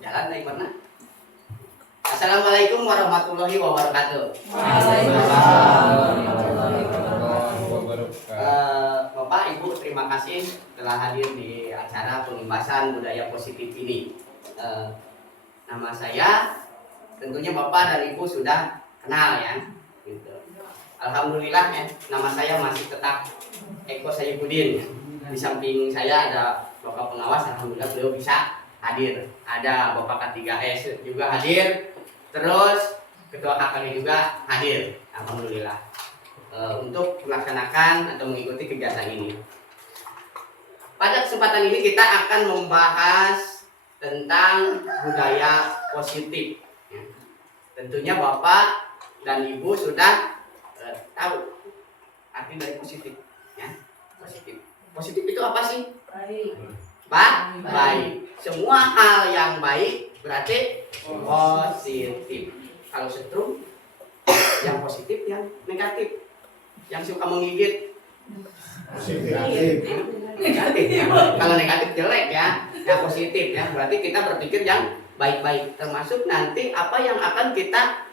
Jalan naik mana? Assalamualaikum warahmatullahi wabarakatuh. Waalaikumsalam warahmatullahi wabarakatuh. Bapak Ibu, terima kasih telah hadir di acara pengembasan budaya positif ini. Nama saya, tentunya Bapak dan Ibu sudah kenal ya. Gitu. Alhamdulillah ya, nama saya masih tetap Eko Sayyibuddin. Di samping saya ada Bapak pengawas, alhamdulillah beliau bisa hadir. Ada Bapak K3S juga hadir. Terus Ketua KKN juga hadir, alhamdulillah. Untuk melaksanakan atau mengikuti kegiatan ini. Pada kesempatan ini kita akan membahas tentang budaya positif. Ya. Tentunya Bapak dan Ibu sudah tahu arti dari positif. Ya. Positif. Positif itu apa sih? Baik. Baik. Semua hal yang baik berarti positif. Kalau setrum, yang positif, yang negatif. Yang suka menggigit negatif ya. Kalau negatif jelek ya. Yang positif ya. Berarti kita berpikir yang baik-baik. Termasuk nanti apa yang akan kita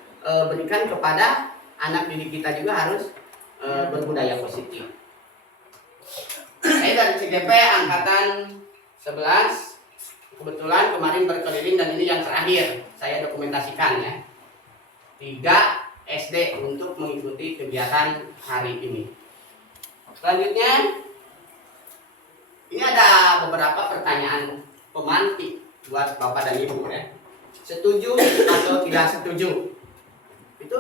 berikan kepada anak didik kita juga harus berbudaya positif. Saya dari CGP angkatan 11. Kebetulan kemarin berkeliling dan ini yang terakhir saya dokumentasikan ya. 3 SD untuk mengikuti kegiatan hari ini. Selanjutnya, ini ada beberapa pertanyaan pemantik buat Bapak dan Ibu ya. Setuju atau tidak setuju? Itu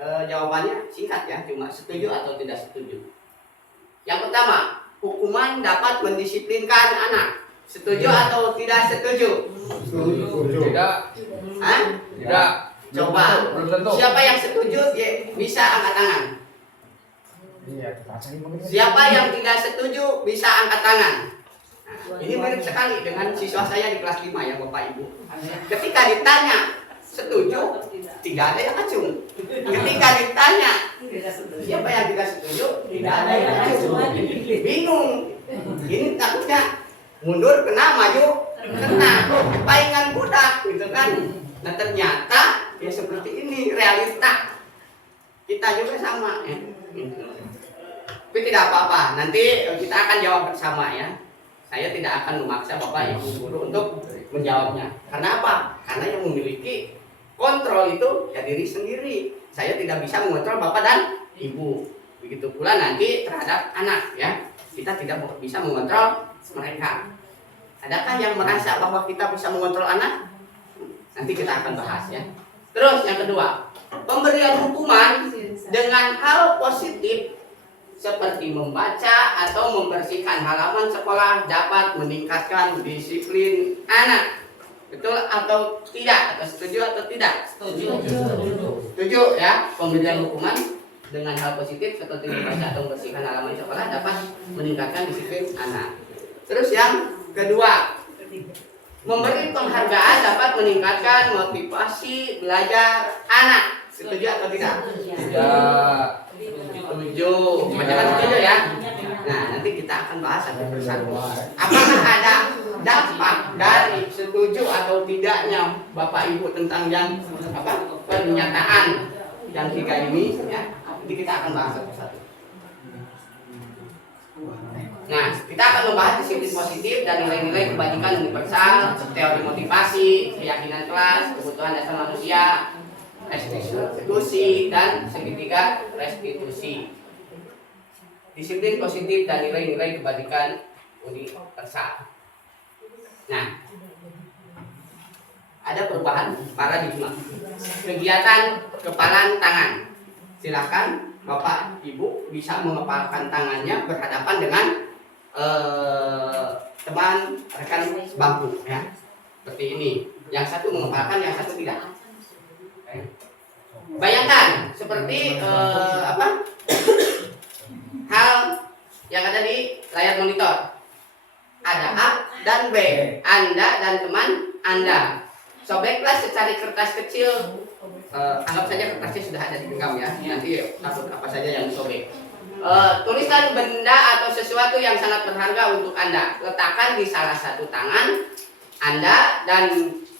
jawabannya singkat ya, cuma setuju atau tidak setuju. Yang pertama, hukuman dapat mendisiplinkan anak. Setuju atau tidak setuju? Setuju. Tidak. Hah? Tidak. Coba. Belum tentu. Siapa yang setuju bisa angkat tangan. Iya, Siapa yang tidak setuju bisa angkat tangan. Nah, ini mirip sekali dengan siswa saya di kelas 5 ya Bapak Ibu. Ketika ditanya setuju, tidak ada yang acung. Ketika ditanya siapa yang tidak setuju, tidak ada yang acung. Bingung. Ini takutnya mundur kena, maju kena, palingan budak gitu kan. Nah ternyata ya seperti ini realita kita juga sama ya. Tapi tidak apa-apa, nanti kita akan jawab bersama ya. Saya tidak akan memaksa Bapak Ibu guru untuk menjawabnya. Karena apa? Karena yang memiliki kontrol itu ya diri sendiri. Saya tidak bisa mengontrol Bapak dan Ibu. Begitu pula nanti terhadap anak ya. Kita tidak bisa mengontrol mereka. Adakah yang merasa bahwa kita bisa mengontrol anak? Nanti kita akan bahas ya. Terus yang kedua, pemberian hukuman dengan hal positif seperti membaca atau membersihkan halaman sekolah dapat meningkatkan disiplin anak. Betul atau tidak? Atau setuju atau tidak? Setuju. Setuju ya. Pemberian hukuman dengan hal positif seperti membaca atau membersihkan halaman sekolah dapat meningkatkan disiplin anak. Terus yang kedua, memberi penghargaan dapat meningkatkan motivasi belajar anak. Setuju atau tidak? Tidak. Setuju. Jangan setuju ya. Nah, nanti kita akan bahas satu persatu. Apakah ada dampak dari setuju atau tidaknya Bapak Ibu tentang yang pernyataan yang 3 ini ya. Nanti kita akan bahas satu persatu. Nah, kita akan membahas disiplin positif dan nilai-nilai kebajikan universal, teori motivasi, keyakinan kelas, kebutuhan dasar manusia, restitusi, dan segitiga restitusi. Disiplin positif dan nilai-nilai kebajikan universal. Nah, ada perubahan paradigma. Kegiatan kepalan tangan. Silakan Bapak Ibu bisa mengepalkan tangannya berhadapan dengan teman rekan sebangku ya. Seperti ini. Yang satu mengepalkan, yang satu tidak. Bayangkan seperti hal yang ada di layar monitor. Ada A dan B, Anda dan teman Anda. Sobeklah secari kertas kecil. Anggap saja kertasnya sudah ada di genggam ya. Nanti takut apa saja yang sobek. Tuliskan benda atau sesuatu yang sangat berharga untuk Anda. Letakkan di salah satu tangan Anda dan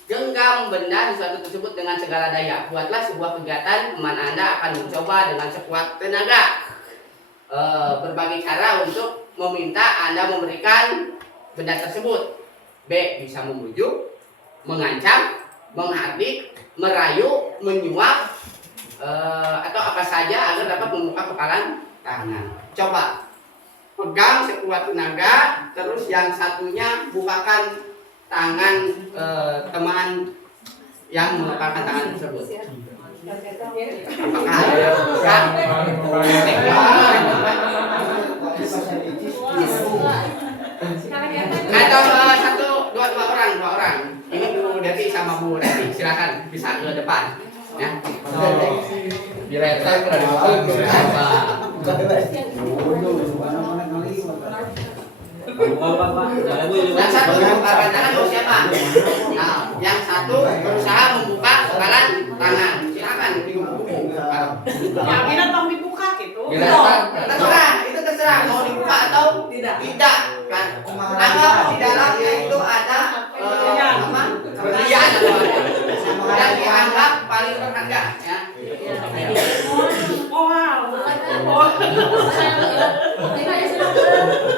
genggam benda sesuatu tersebut dengan segala daya. Buatlah sebuah kegiatan, teman Anda akan mencoba dengan sekuat tenaga berbagai cara untuk meminta Anda memberikan benda tersebut. B. Bisa membujuk, mengancam, menghardik, merayu, menyuap, atau apa saja agar dapat membuka kepalan tangan. Coba pegang sekuat tenaga, terus yang satunya bukakan tangan teman yang meletakkan tangan tersebut. Apakah ada? Atau dua orang. Ini Bu Deti sama Bu Reti, silakan bisa ke depan. Ya. Diletak udah dibuka. Yang satu membuka tangan mau siapa? Nah, yang satu berusaha membuka kepalan tangan. Silakan dibuka. Yang ini tong dibuka gitu. Diletak. Terserah, itu terserah mau dibuka atau tidak. Tidak. Kan? Anggap di dalamnya itu ada apa? Berlian dan dianggap paling berharga. Ya.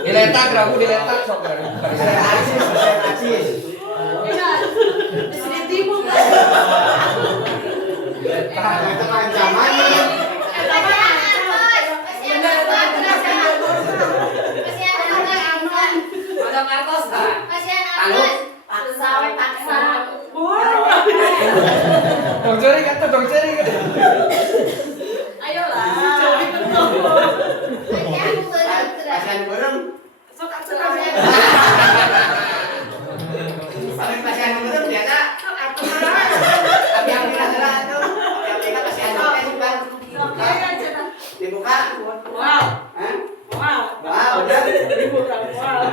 Diletak, Rabu diletak sok. Dong ceri kan tuh, dong ceri kan. Kasihan berem. Paling kasihan berem biasa. Tapi yang tidak adalah itu. Yang tidak kasihan berem juga. Dibuka. Wow. Hah? Wow. Wah, udah. Dibuka. Wow.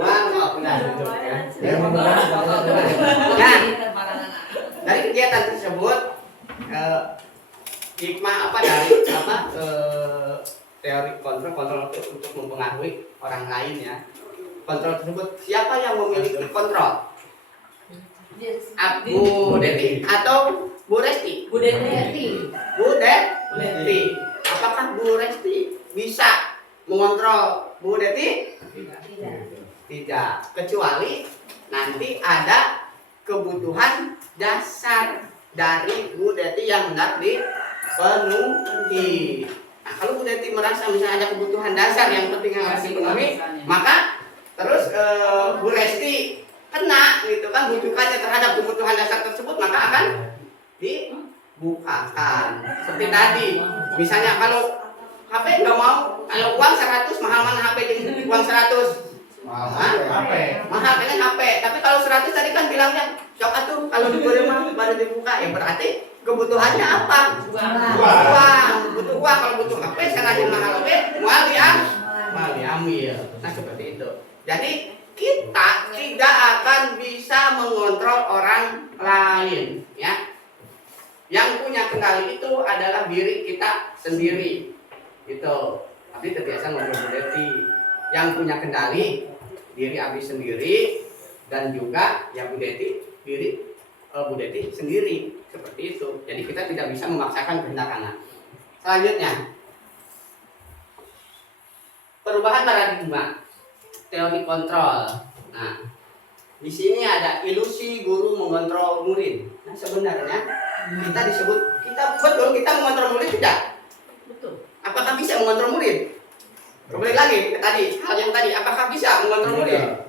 Wah, udah. Nah, dari kegiatan tersebut hikmah apa dari teori kontrol untuk mempengaruhi orang lain ya. Kontrol tersebut siapa yang memiliki kontrol? Bu Deti atau Bu Resti? Bu Deti. Bu Deti. Apakah Bu Resti bisa mengontrol Bu Deti? Tidak. Kecuali nanti ada kebutuhan dasar dari Bu Deti yang hendak dipenuhi. Nah, kalau Bu Deti merasa misalnya ada kebutuhan dasar yang penting yang harus dipenuhi, maka terus Bu Resti kena gitu kan bujukannya terhadap kebutuhan dasar tersebut, maka akan dibukakan. Seperti tadi, misalnya kalau HP nggak mau, kalau uang 100 mahal mana HP dengan uang 100? Mahal dengan HP. Tapi kalau 100 tadi kan bilangnya sok atuh kalau diberi mah baru dibuka, ya berarti kebutuhannya apa? Uang. Butuh uang. Kalau butuh HP sekarang mahal HP, mau diambil. Nah seperti itu. Jadi kita tidak akan bisa mengontrol orang lain, ya. Yang punya kendali itu adalah diri kita sendiri. Itu. Tapi terbiasa ngobrol Bu Deti. Yang punya kendali diri Abi sendiri dan juga ya Bu Deti sendiri, seperti itu. Jadi kita tidak bisa memaksakan kehendak anak. Selanjutnya, perubahan paradigma teori kontrol. Nah, di sini ada ilusi guru mengontrol murid. Nah, sebenarnya kita mengontrol murid tidak? Betul. Apakah bisa mengontrol murid? Kembali lagi ke tadi, hal yang tadi, apakah bisa mengontrol murid?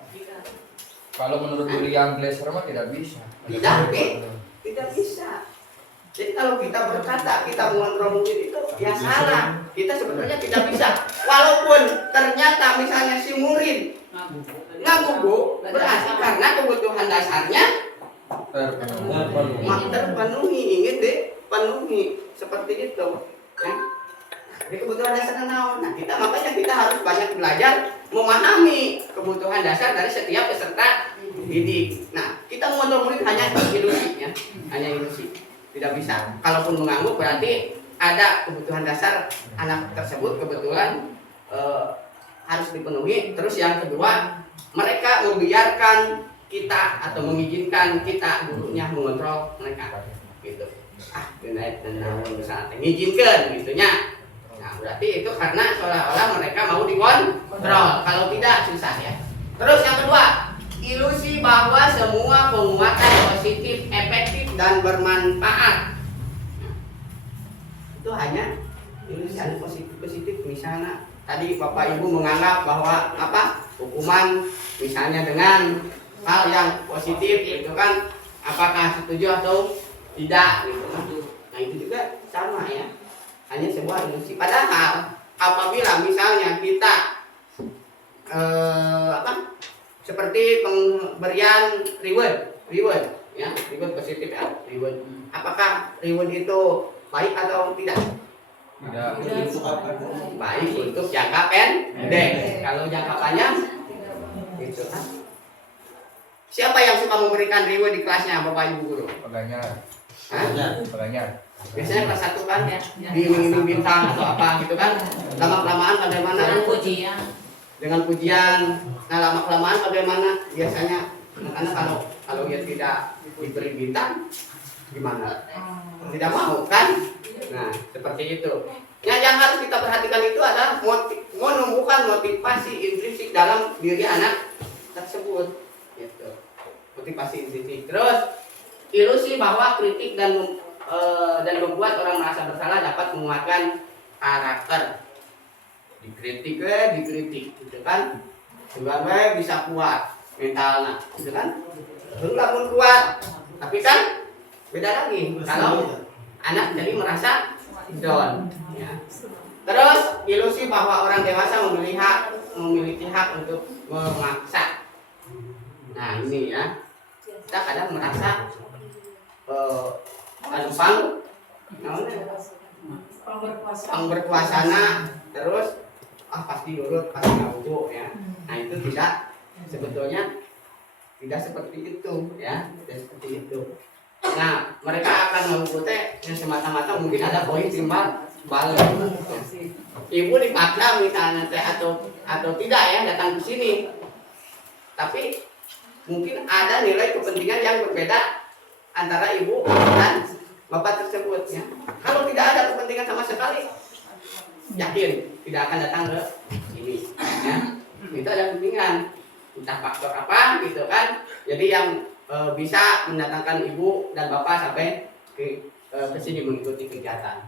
Kalau menurut Willy yang Glaser mah tidak bisa. Tidak bisa. Jadi kalau kita berkata kita mengontrol murid itu ya salah. Kita sebenarnya tidak bisa. Walaupun ternyata misalnya si murid ngagugu, berarti karena kebutuhan dasarnya terpenuhi, ingin dipenuhi, seperti itu. Ya. Jadi kebutuhan dasar naon. Nah, makanya kita harus banyak belajar memahami kebutuhan dasar dari setiap peserta didik. Nah, kita mengontrol murid hanya ilusi, ya, hanya ilusi. Tidak bisa. Kalaupun mengangguk berarti ada kebutuhan dasar anak tersebut kebetulan harus dipenuhi. Terus yang kedua, mereka membiarkan kita atau mengizinkan kita gurunya mengontrol mereka gitu. Kenait dan misalnya mengizinkan gitunya. Nah, berarti itu karena seolah-olah mereka mau dikontrol. Kalau tidak susah ya. Terus yang kedua, ilusi bahwa semua penguatan positif, efektif dan bermanfaat. Nah, itu hanya ilusi anu positif. Misalnya tadi Bapak Ibu menganggap bahwa apa? Hukuman misalnya dengan hal yang positif itu kan apakah setuju atau tidak gitu kan. Nah, itu juga sama ya. Hanya sebuah ilusi. Padahal apabila misalnya kita seperti pemberian reward ya, reward positif ya, reward. Apakah reward itu baik atau tidak? Tidak. Baik untuk jangka pendek. Kalau jangka panjang gitu kan. Siapa yang suka memberikan reward di kelasnya, Bapak Ibu guru? Peganyar. Hah? Peganyar. Biasanya kelas 1 kan ya, diiming-iming bintang atau apa gitu kan. Lama-kelamaan bagaimana? Dengan pujian. Nah, lama-kelamaan bagaimana? Biasanya karena kalau dia tidak diberi bintang gimana? Tidak mau kan? Nah, seperti itu. Nah, yang harus kita perhatikan itu adalah menumbuhkan motivasi intrinsik dalam diri anak tersebut. Gitu. Motivasi intrinsik. Terus ilusi bahwa kritik dan membuat orang merasa bersalah dapat menguatkan karakter. Dikritik gitu kan. Sebenarnya bisa kuat mentalnya, gitu kan. Belum kuat, tapi kan beda lagi kalau anak jadi merasa down ya. Terus ilusi bahwa orang dewasa memiliki hak untuk memaksa. Nah, ini ya. Kita kadang merasa berkuasana terus pasti nurut, pasti ngaku ya. Nah, itu tidak sebetulnya tidak seperti itu ya, tidak seperti itu. Nah, mereka akan mengikuti yang semata-mata mungkin ada poin timbal balik. Ya. Ibu dipaksa misalnya atau tidak ya datang ke sini. Tapi mungkin ada nilai kepentingan yang berbeda antara ibu dan bapak tersebut ya. Kalau tidak ada kepentingan sama sekali, yakin tidak akan datang ke sini ya. Itu ada kepentingan, entah faktor apa gitu kan. Jadi yang bisa mendatangkan ibu dan bapak sampai ke sini mengikuti kegiatan.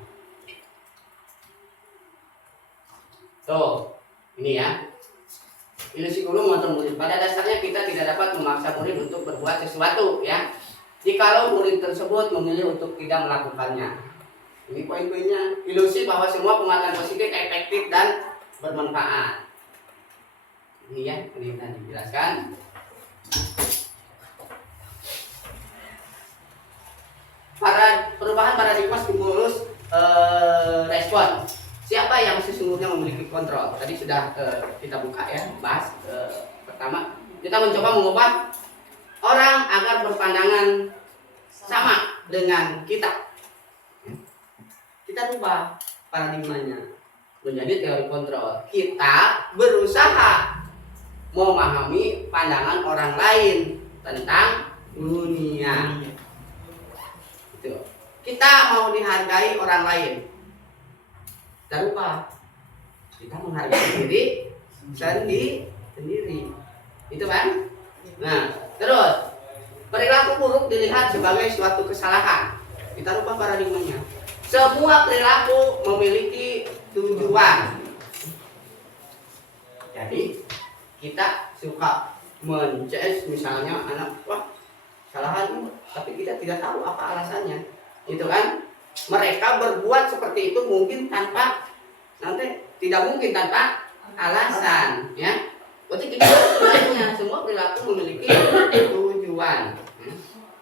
Tuh, ini ya. Ilusi guru mengontrol murid. Pada dasarnya kita tidak dapat memaksa murid untuk berbuat sesuatu ya. Jikalau murid tersebut memilih untuk tidak melakukannya. Ini poin-poinnya. Ilusi bahwa semua penguatan positif, efektif dan bermanfaat. Ini ya, ini sudah dijelaskan. Perubahan paradigma stimulus respon. Siapa yang sesungguhnya memiliki kontrol? Tadi sudah kita buka ya, bahas pertama. Kita mencoba mengubah orang agar berpandangan sama dengan kita. Kita rubah paradigmanya menjadi teori kontrol. Kita berusaha memahami pandangan orang lain tentang dunia. Gitu. Kita mau dihargai orang lain. Kita rubah. Kita menghargai diri sendiri. Itu kan? Nah, terus perilaku buruk dilihat sebagai suatu kesalahan. Kita rubah paradigmanya. Semua perilaku memiliki tujuan. Jadi kita suka menjudge misalnya anak, wah kesalahan, tapi kita tidak tahu apa alasannya. Itu kan? Mereka berbuat seperti itu mungkin tanpa tidak mungkin tanpa alasan, ya. Berarti kita sebenarnya semua perilaku memiliki tujuan.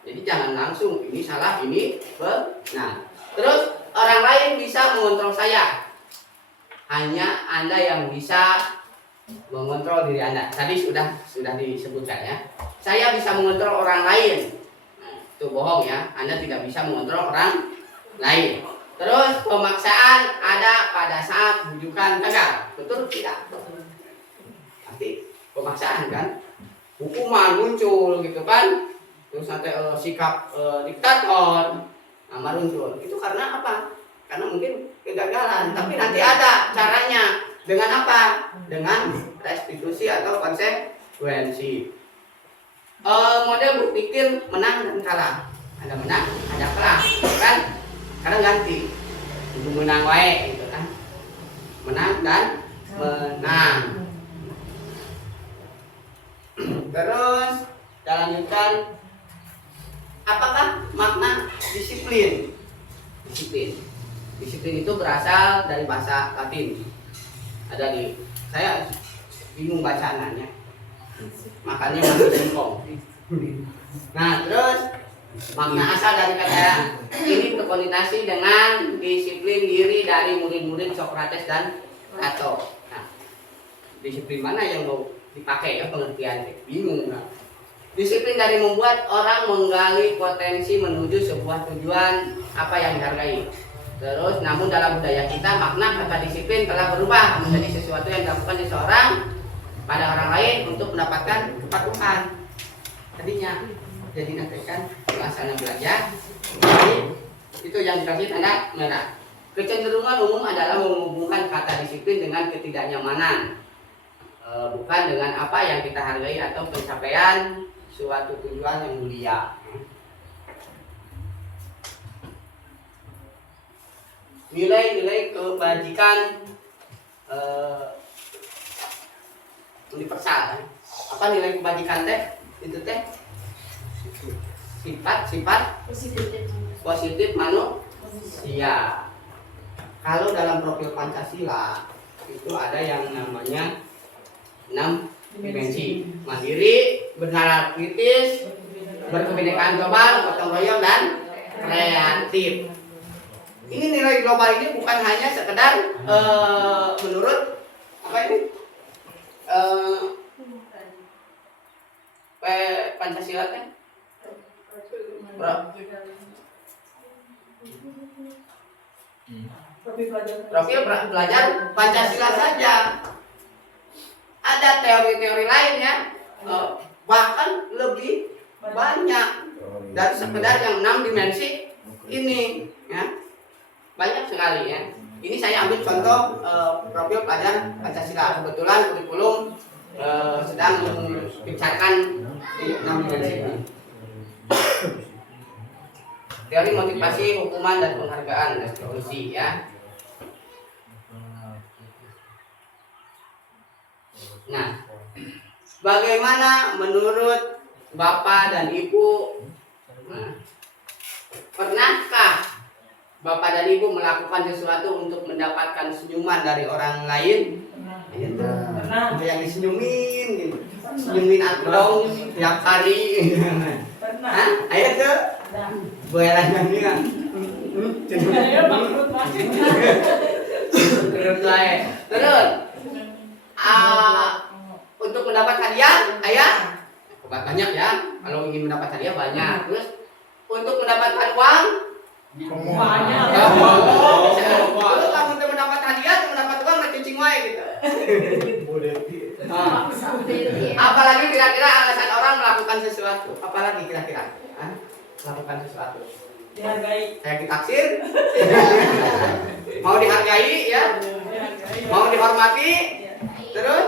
Jadi jangan langsung ini salah, ini benar. Terus orang lain bisa mengontrol saya. Hanya Anda yang bisa mengontrol diri Anda. Tadi sudah disebutkan ya. Saya bisa mengontrol orang lain. Nah, itu bohong ya. Anda tidak bisa mengontrol orang lain. Terus pemaksaan ada pada saat bujukan gagal. Betul tidak? Pasti pemaksaan kan? hukuman muncul gitu kan, terus sampai sikap diktator muncul. Itu karena apa? Karena mungkin kegagalan, tapi nanti ada caranya. Dengan apa? Dengan restitusi atau konsekuensi. Model berpikir menang dan kalah. Ada menang, ada kalah, kan? Sekarang ganti. Ibu menang wae gitu kan. Menang dan menang. Terus kita lanjutkan. Apakah makna disiplin? Disiplin itu berasal dari bahasa Latin. Ada saya bingung bacaannya. Makanya masih singkong. Nah, terus makna asal dari kata ini berkonotasi dengan disiplin diri dari murid-murid Socrates dan Plato. Nah, disiplin mana yang mau dipakai ya pengertiannya? Bingung kan? Disiplin dari membuat orang menggali potensi menuju sebuah tujuan apa yang dihargai. Terus, namun dalam budaya kita makna kata disiplin telah berubah menjadi sesuatu yang dilakukan seseorang pada orang lain untuk mendapatkan kepatuhan. Tadinya jadi nanti kan pelaksana belajar. Jadi, itu yang dikasih tanda merah. Kecenderungan umum adalah menghubungkan kata disiplin dengan ketidaknyamanan, bukan dengan apa yang kita hargai atau pencapaian suatu tujuan yang mulia. Nilai-nilai kebajikan universal. Apa nilai kebajikan teh? Itu teh sifat positif manusia. Kalau dalam profil Pancasila itu ada yang namanya 6 dimensi: mandiri, bernalar kritis, berkebinekaan global, gotong royong, dan kreatif. Ini nilai global ini bukan hanya sekedar menurut apa ini Pancasila kan profil belajar Pancasila saja. Ada teori-teori lainnya, bahkan lebih banyak dari sekedar yang 6 dimensi ini ya. Banyak sekali ya. Ini saya ambil contoh profil pelajar Pancasila. Kebetulan kurikulum sedang membicarakan di 6 dimensi ini. Teori motivasi, hukuman, dan penghargaan restitusi ya. Nah, bagaimana menurut Bapak dan Ibu? Pernahkah Bapak dan Ibu melakukan sesuatu untuk mendapatkan senyuman dari orang lain? Pernah. Yang disenyumin gitu. Senyumin aku dong tiap hari. Pernah. Ayo tuh. Boleh nyanyi kan? Saya bangkrut masih. Terus. Untuk mendapat hadiah, ayah banyak ya. Kalau ingin mendapat hadiah banyak. Terus untuk mendapatkan uang Banyak. Kalau kamu untuk mendapat hadiah, untuk mendapat uang, cicing wae gitu. Apalagi kira-kira alasan orang melakukan sesuatu. Apalagi kira-kira melakukan sesuatu. Dihargai. Saya ditaksir. Mau dihargai ya. Mau dihormati. Terus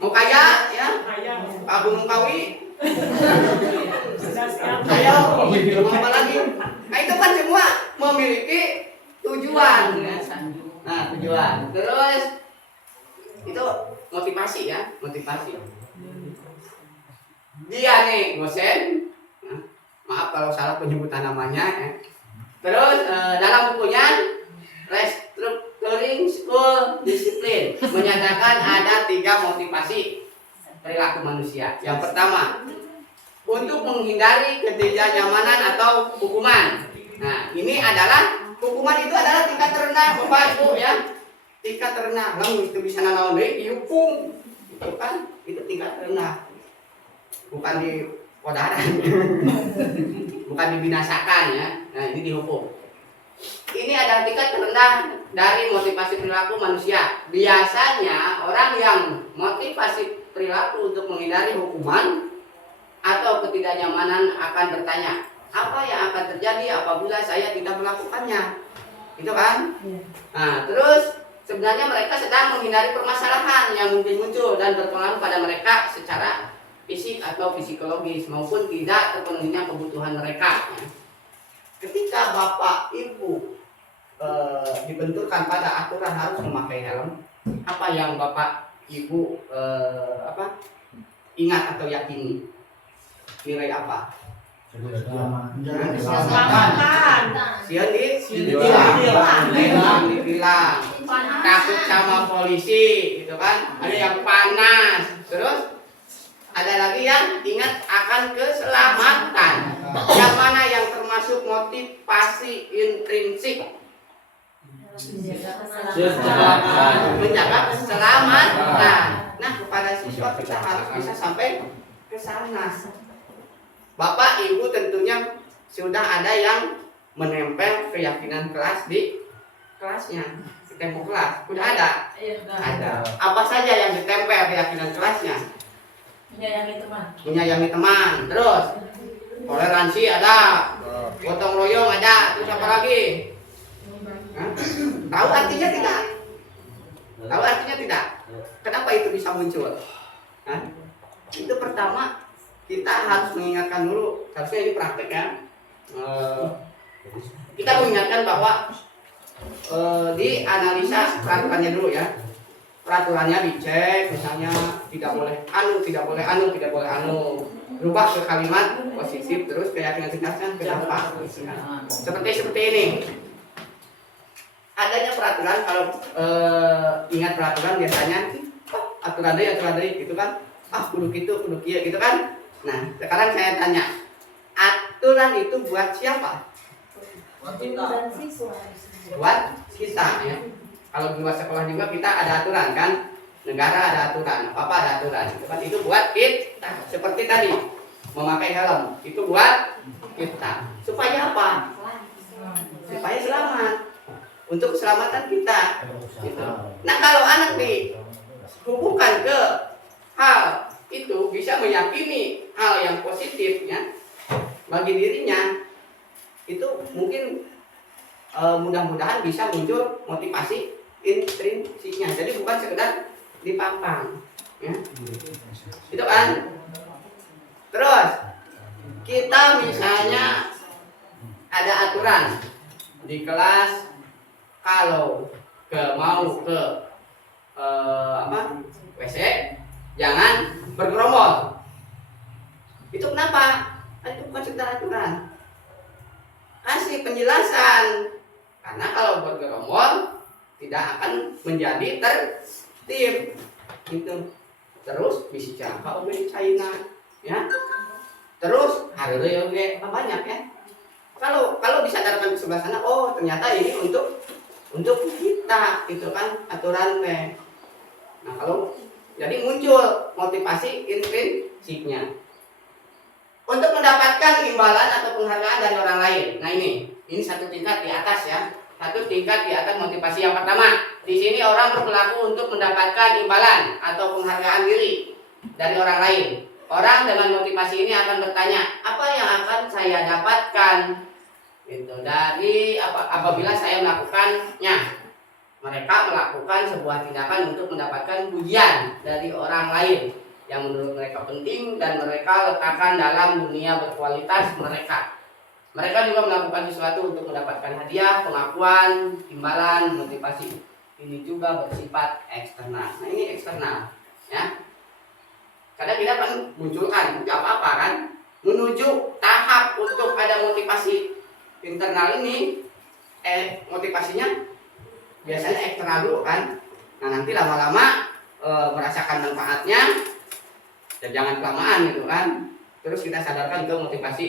mau kaya ya. Abu Mukawi. Ayo, apa lagi? Nah itu kan semua memiliki tujuan. Nah tujuan. Terus itu motivasi ya, motivasi. Dia nih dosen. Maaf kalau salah penyebutan namanya. Ya. Terus dalam bukunya Restructuring School Discipline menyatakan ada 3 motivasi perilaku manusia. Yang pertama, untuk menghindari ketidaknyamanan atau hukuman. Nah, ini adalah hukuman itu adalah tingkat terendah, Bapak Ibu ya. Tingkat terendah, itu bisa nanaon deui dihukum. Itu kan itu tingkat terendah. Bukan di kodaran. Bukan dibinasakan ya. Nah, ini dihukum. Ini adalah tingkat terendah dari motivasi perilaku manusia. Biasanya orang yang motivasi perilaku untuk menghindari hukuman atau ketidaknyamanan akan bertanya, apa yang akan terjadi apabila saya tidak melakukannya? Itu kan? Nah, terus sebenarnya mereka sedang menghindari permasalahan yang mungkin muncul dan berpengaruh pada mereka secara fisik atau psikologis maupun tidak terpenuhinya kebutuhan mereka. Ketika bapak ibu dibenturkan pada aturan harus memakai helm, apa yang bapak ibu ingat atau yakini? Nilai apa? Sian dibilang takut sama polisi, gitu kan? Ada yang panas, terus ada lagi yang ingat akan keselamatan. Yang mana yang termasuk motivasi intrinsik? Menjaga keselamatan. Nah, kepada siswa kita harus bisa sampai ke sana. Bapak ibu tentunya sudah ada yang menempel keyakinan kelas di kelasnya, di tembok kelas. Sudah ada? Ada. Apa saja yang ditempel keyakinan kelasnya? Menyayangi teman. Terus toleransi ada, gotong royong ada. Terus apa lagi? Hah? Tahu artinya tidak? Tahu artinya tidak? Kenapa itu bisa muncul? Hah? Itu pertama kita harus mengingatkan dulu. Harusnya ini praktek ya. Kita mengingatkan bahwa di analisa peraturannya dulu ya. Peraturannya dicek, misalnya tidak boleh anu, tidak boleh anu, tidak boleh anu. Rubah ke kalimat positif, terus keyakinan kita kan kenapa? Seperti ini. Adanya peraturan, kalau ingat peraturan biasanya aturan dari gitu kan. Kudu gitu, kudu kia gitu kan. Nah, sekarang saya tanya, aturan itu buat siapa? Buat kita ya. Kalau di luar sekolah juga kita ada aturan kan, negara ada aturan, apa ada aturan. Itu buat kita. Seperti tadi, memakai helm itu buat kita. Supaya apa? Supaya selamat. Untuk keselamatan kita. Gitu. Nah, kalau anak dihubungkan ke hal itu bisa meyakini hal yang positif ya bagi dirinya, itu mungkin mudah-mudahan bisa muncul motivasi intrinsiknya. Jadi bukan sekedar dipapang ya. Itu kan. Terus kita misalnya ada aturan di kelas, kalau mau ke WC jangan bergerombol. Itu kenapa? Itu bukan sekedar aturan. Kasih penjelasan. Karena kalau bergerombol tidak akan menjadi tertib. Gitu. Terus bisa apa di China, ya. Terus hari ini banyak ya. Kalau disadarkan ke sebelah sana, oh ternyata ini untuk kita, itu kan aturan teh. Nah, kalau jadi muncul motivasi intrinsiknya untuk mendapatkan imbalan atau penghargaan dari orang lain. Nah, ini satu tingkat di atas ya. Satu tingkat di atas motivasi yang pertama. Di sini orang berperilaku untuk mendapatkan imbalan atau penghargaan diri dari orang lain. Orang dengan motivasi ini akan bertanya, apa yang akan saya dapatkan? Gitu, dari apabila saya melakukannya. Mereka melakukan sebuah tindakan untuk mendapatkan pujian dari orang lain yang menurut mereka penting dan mereka letakkan dalam dunia berkualitas mereka. Mereka juga melakukan sesuatu untuk mendapatkan hadiah, pengakuan, imbalan, motivasi. Ini juga bersifat eksternal. Nah, ini eksternal, ya. Kadang kita kan munculkan, tidak apa-apa kan, menuju tahap untuk ada motivasi internal ini. Motivasinya biasanya eksternal dulu kan. Nah, nanti lama-lama merasakan manfaatnya, dan jangan kelamaan gitu kan. Terus kita sadarkan ke motivasi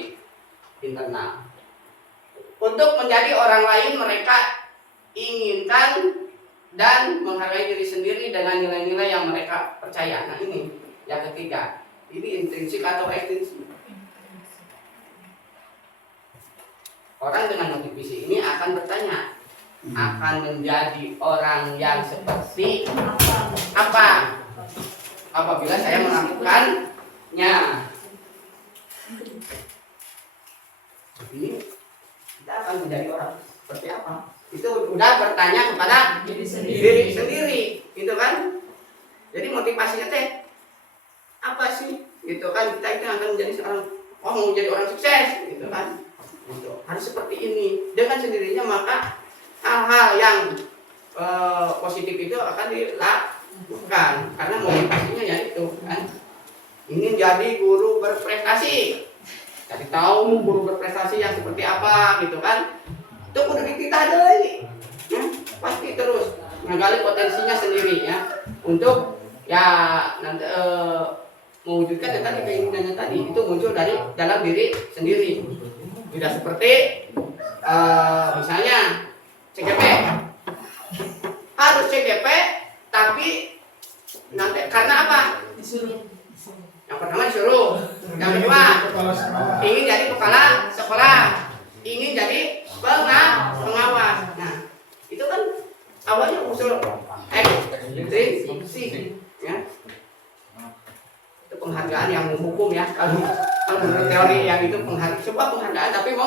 internal. Untuk menjadi orang lain, mereka inginkan dan menghargai diri sendiri dengan nilai-nilai yang mereka percaya. Nah, ini yang ketiga. Ini intrinsik atau ekstrinsik. Orang dengan motivasi ini akan bertanya, akan menjadi orang yang seperti apa? apabila saya melakukannya. Ini kita akan menjadi orang seperti apa? Itu udah bertanya kepada diri sendiri, gitu kan? Jadi motivasinya teh apa sih? Gitu kan? Kita itu akan menjadi seorang, mau menjadi orang sukses, gitu kan? Gitu. Harus seperti ini. Dengan sendirinya maka hal-hal yang positif itu akan dilakukan karena motivasinya ya itu kan. Ingin jadi guru berprestasi. Cari tahu guru berprestasi yang seperti apa gitu kan. Itu udah dititah deui. Ya, pasti terus menggali potensinya sendiri ya untuk ya nanti mewujudkan yang tadi keinginannya tadi itu muncul dari dalam diri sendiri. Tidak seperti misalnya CGP. Harus CGP tapi nanti karena apa? Yang pertama disuruh, yang kedua ingin jadi kepala sekolah, ingin jadi pengawas. Nah, itu kan awalnya usul eksekusi, ya. Itu penghargaan yang menghukum ya. Kalau menurut teori yang itu sebuah penghargaan, tapi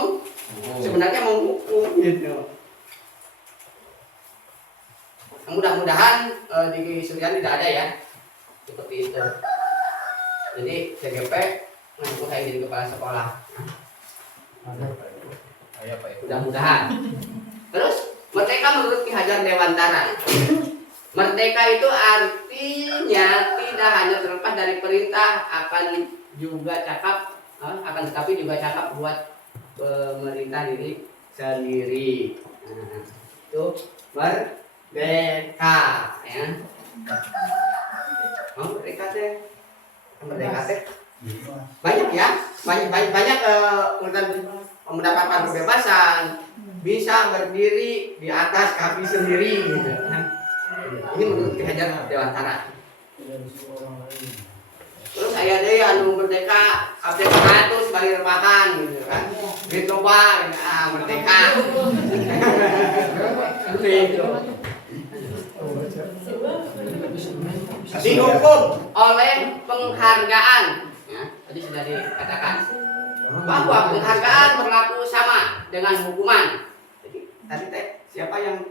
sebenarnya menghukum gitu. Mudah-mudahan di Suryani tidak ada ya seperti itu. Jadi CGP ngaku saya jadi kepala sekolah. Mudah-mudahan. Terus merdeka menurut Ki Hajar Dewantara. Merdeka itu artinya tidak hanya terlepas dari perintah, akan tetapi juga cakap buat pemerintah diri sendiri. Nah, itu merdeka ya. Merdeka teh banyak ya, banyak mendapatkan kebebasan, bisa berdiri di atas kaki sendiri gitu. Ini menurut Ki Hajar Dewantara. Terus saya deh anu merdeka abdi 100 bari rebahan gitu kan. Dicoba merdeka. Dihukum oleh penghargaan ya, tadi sudah dikatakan bahwa penghargaan berlaku sama dengan hukuman. Jadi tadi teh siapa yang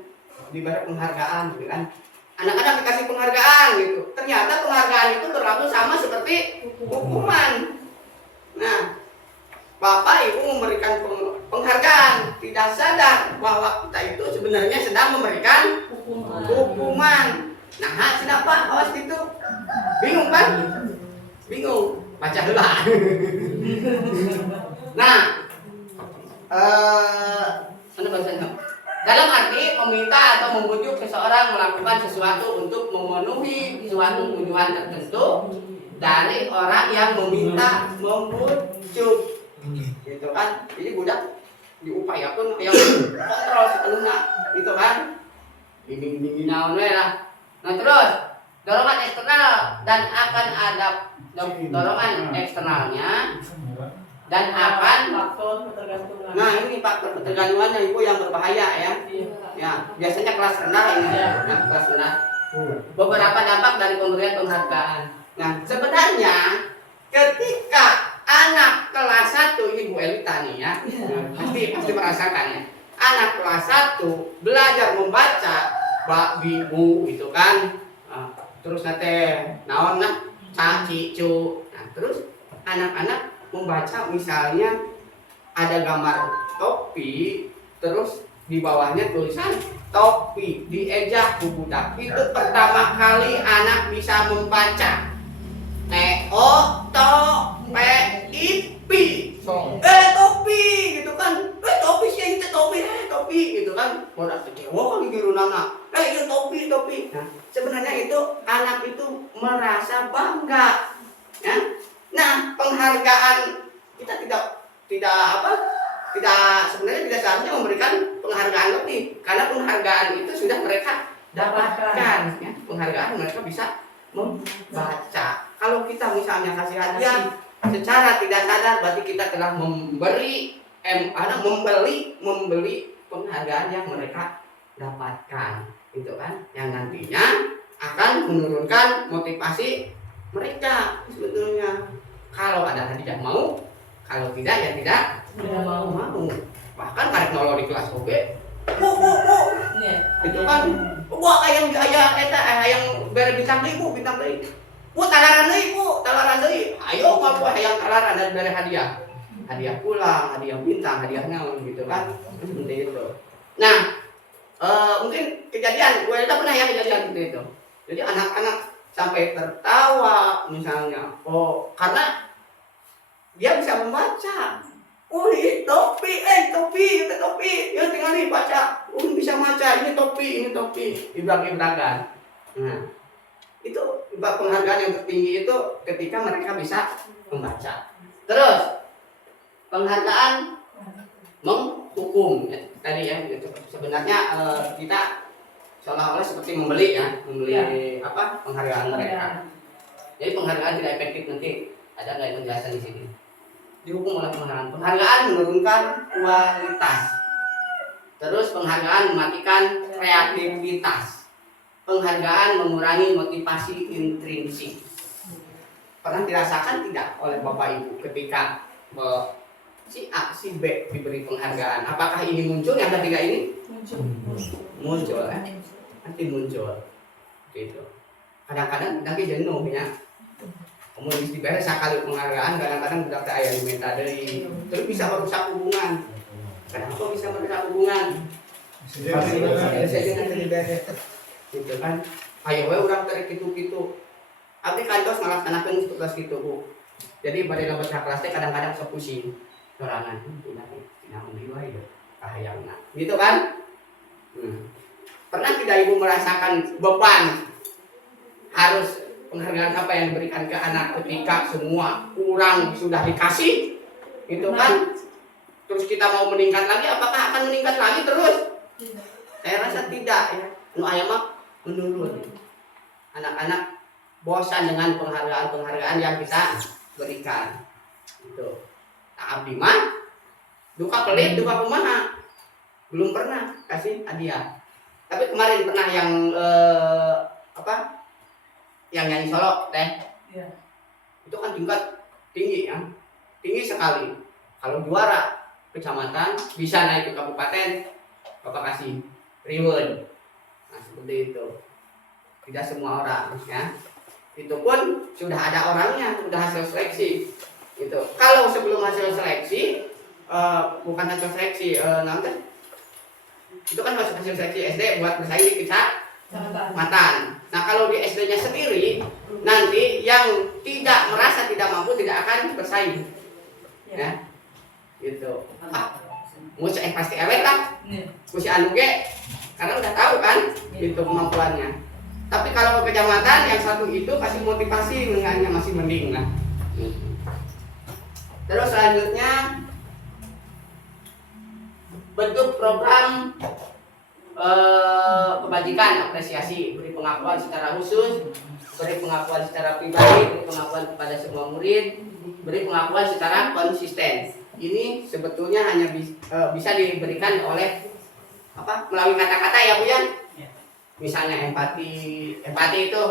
diberi penghargaan gitu kan, anak-anak dikasih penghargaan gitu, ternyata penghargaan itu berlaku sama seperti hukuman. Nah, bapak ibu memberikan penghargaan, tidak sadar bahwa kita itu sebenarnya sedang memberikan hukuman. Nah, kenapa awas gitu? Bingung kan? Bingung. Baca dulu. Nah, dalam arti meminta atau membujuk seseorang melakukan sesuatu untuk memenuhi suatu tujuan tertentu dari orang yang meminta membujuk. Gitu kan? Jadi budak diupayakan yang kontrol sepenuhnya, gitu kan? Ini naon we lah. Nah terus dorongan eksternal dan akan ada dorongan eksternalnya dan akan faktor ketergantungan. Nah ini faktor ketergantungannya itu yang berbahaya ya. Ya biasanya kelas rendah ini ya, kelas rendah. Beberapa dampak dari pemberian penghargaan. Nah sebenarnya ketika anak kelas 1 ini Bu Elita nih ya, pasti merasakan ya. Anak kelas 1 belajar membaca bak bibu itu kan, terus nate naon nah cicu. Nah terus anak-anak membaca misalnya ada gambar topi, terus di bawahnya tulisan topi, diejak ku budak. Itu pertama kali anak bisa membaca T-O-T-P-I-P topi gitu kan. Topi sih itu topi gitu kan. Modak kecewa kali gitu nana. Itu topi. Nah, sebenarnya itu anak itu merasa bangga. Ya. Nah, penghargaan kita sebenarnya tidak seharusnya memberikan penghargaan lebih karena penghargaan itu sudah mereka dapatkan ya. Penghargaan mereka bisa membaca. Kalau kita misalnya kasih hadiah secara tidak sadar berarti kita telah membeli penghargaan yang mereka dapatkan, gitu kan? Yang nantinya akan menurunkan motivasi mereka sebetulnya. Kalau ada hadiah mau, kalau tidak ya tidak mau. Bahkan karek nolong di kelas oke, bu, itu kan, wah ayang eta ayang bere bintang deui bu, bu talaran deui, ayo ngapu hayang talaran dan bere hadiah pulang, hadiah bintang, hadiah naon gitu kan, seperti itu. Nah, mungkin kejadian, gue pernah ya kejadian seperti itu. Jadi anak-anak sampai tertawa misalnya, karena dia bisa membaca. Ini topi, ya tinggal nih baca. Bisa baca, ini topi, ibrak-ibrakan. Nah, itu penghargaan yang tertinggi itu ketika mereka bisa membaca. Terus penghargaan menghukum. Tadi ya, sebenarnya kita seolah-olah seperti membeli penghargaan mereka. Jadi penghargaan tidak efektif, nanti ada nggak penjelasan di sini. Dihukum oleh penghargaan menurunkan kualitas. Terus penghargaan mematikan kreativitas. Penghargaan mengurangi motivasi intrinsik. Pernah dirasakan tidak oleh Bapak Ibu ketika si A, si B diberi penghargaan? Apakah ini muncul yang ketiga ini? Muncul kan? Nanti muncul gitu. Kadang-kadang nanti jenuh ya. Kemudian diberes sekali penghargaan, kadang-kadang udah ke ayah diminta dari, terus bisa merusak hubungan. Kenapa bisa merusak hubungan? Gitu kan? Ayo we urang tarik gitu-gitu. Abdi kantos ngalaksanakeun tugas gitu Bu. Jadi pada lebat kelas teh kadang-kadang sok pusing. Sorangan tidak menilai ya kahayangna. Gitu kan? Pernah tidak Ibu merasakan beban harus penghargaan apa yang diberikan ke anak ketika semua kurang sudah dikasih, itu kan? Terus kita mau meningkat lagi, apakah akan meningkat lagi terus? Saya rasa tidak ya. Nu aya mah menurun. Anak-anak bosan dengan penghargaan yang kita berikan. Itu. Nah, abdi mah duka pelit, duka kumaha. Belum pernah kasih hadiah. Tapi kemarin pernah yang yang nyanyi solo teh, itu kan tingkat tinggi ya, tinggi sekali. Kalau juara kecamatan bisa naik ke kabupaten, Bapak kasih reward. Nah seperti itu. Tidak semua orang ya. Itu pun sudah ada orangnya, sudah hasil seleksi. Itu. Kalau sebelum hasil seleksi, bukan hasil seleksi, nanti itu kan masuk hasil seleksi SD buat bersaing di kecamatan. Nah kalau di SD-nya sendiri, nanti yang tidak merasa tidak mampu tidak akan bersaing, ya, gitu. Mau pasti elek lah, mesti anu ge, karena udah tahu kan, itu kemampuannya. Tapi kalau ke kecamatan yang satu itu kasih motivasi, mengenanya masih mending lah. Terus selanjutnya bentuk program kebajikan, apresiasi, beri pengakuan secara khusus, beri pengakuan secara pribadi, beri pengakuan kepada semua murid, beri pengakuan secara konsisten. Ini sebetulnya hanya bisa diberikan oleh melalui kata-kata ya Bu ya. Misalnya empati itu.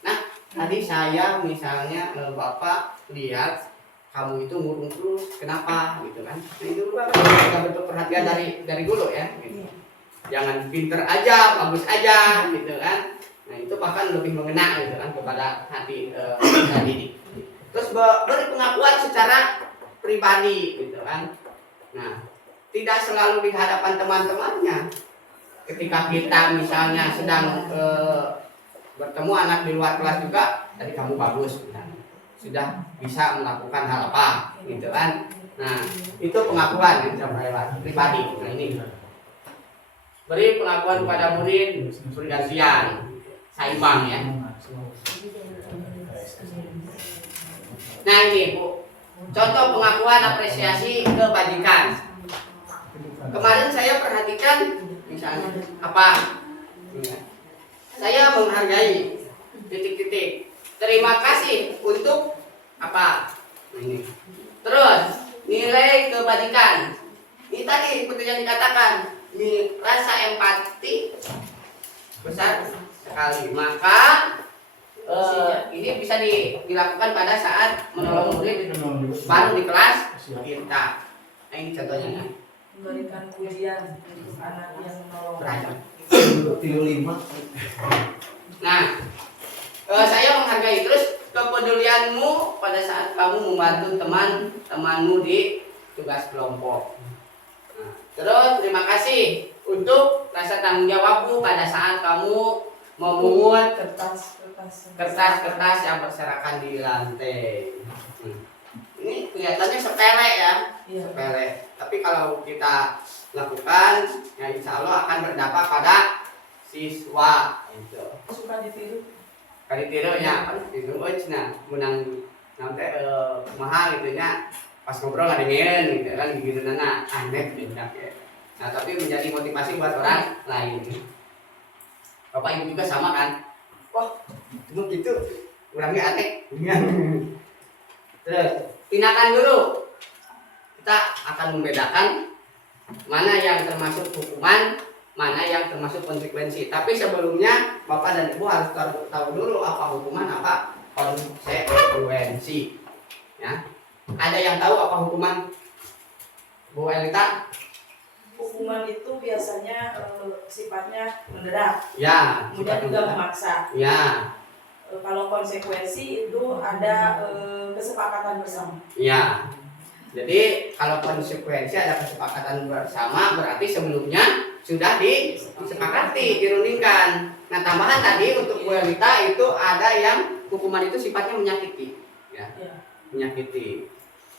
Nah, tadi saya misalnya Bapak lihat kamu itu murung terus, kenapa gitu kan? Nah, itu kita bentuk perhatian dari dulu ya. Gitu. Jangan pinter aja, bagus aja, gitu kan. Nah itu bahkan lebih mengena gitu kan kepada hati didik. Terus beri pengakuan secara pribadi, gitu kan. Nah tidak selalu di hadapan teman-temannya. Ketika kita misalnya sedang bertemu anak di luar kelas juga, tadi kamu bagus, misalnya. Sudah bisa melakukan hal apa, gitu kan. Nah itu pengakuan yang secara pribadi. Nah ini. Beri pengakuan kepada murid bergantian, saimbang ya. Nah ini Bu, contoh pengakuan apresiasi kebajikan. Kemarin saya perhatikan misalnya apa? Saya menghargai titik-titik. Terima kasih untuk apa? Ini. Terus nilai kebajikan. Ini tadi seperti yang dikatakan. Rasa empati besar sekali, maka Ini bisa dilakukan pada saat menolong murid baru di kelas kita. Nah ini contohnya. Memberikan ujian untuk anak yang menolong. Beragam. 35. Nah, saya menghargai terus kepedulianmu pada saat kamu membantu teman-temanmu di tugas kelompok. Nah, terus terima kasih untuk rasa tanggung jawabmu pada saat kamu memungut kertas-kertas yang berserakan di lantai. Ini kelihatannya sepele ya, sepele. Tapi kalau kita lakukan, ya insya Allah akan berdampak pada siswa. Itu. Suka ditiru. Kali tirunya, kan itu cina menang nanti mahal gitu nya. Pas ngobrol ada ngeen gitu kan gitu nana aneh gitu ya. Nah tapi menjadi motivasi buat orang lain. Bapak ibu juga sama kan? Wah, cuma gitu, orangnya aneh. Terus, tindakan dulu. Kita akan membedakan mana yang termasuk hukuman, mana yang termasuk konsekuensi. Tapi sebelumnya, Bapak dan Ibu harus tahu dulu apa hukuman, apa konsekuensi. Ya. Ada yang tahu apa hukuman, Bu Elita? Hukuman itu biasanya sifatnya menderak, Ya, kemudian juga memaksa. Ya, Kalau konsekuensi itu ada kesepakatan bersama. ya. Jadi kalau konsekuensi ada kesepakatan bersama berarti sebelumnya sudah disepakati, dirundingkan. Nah tambahan tadi untuk Bu Elita itu ada yang hukuman itu sifatnya menyakiti, ya, menyakiti.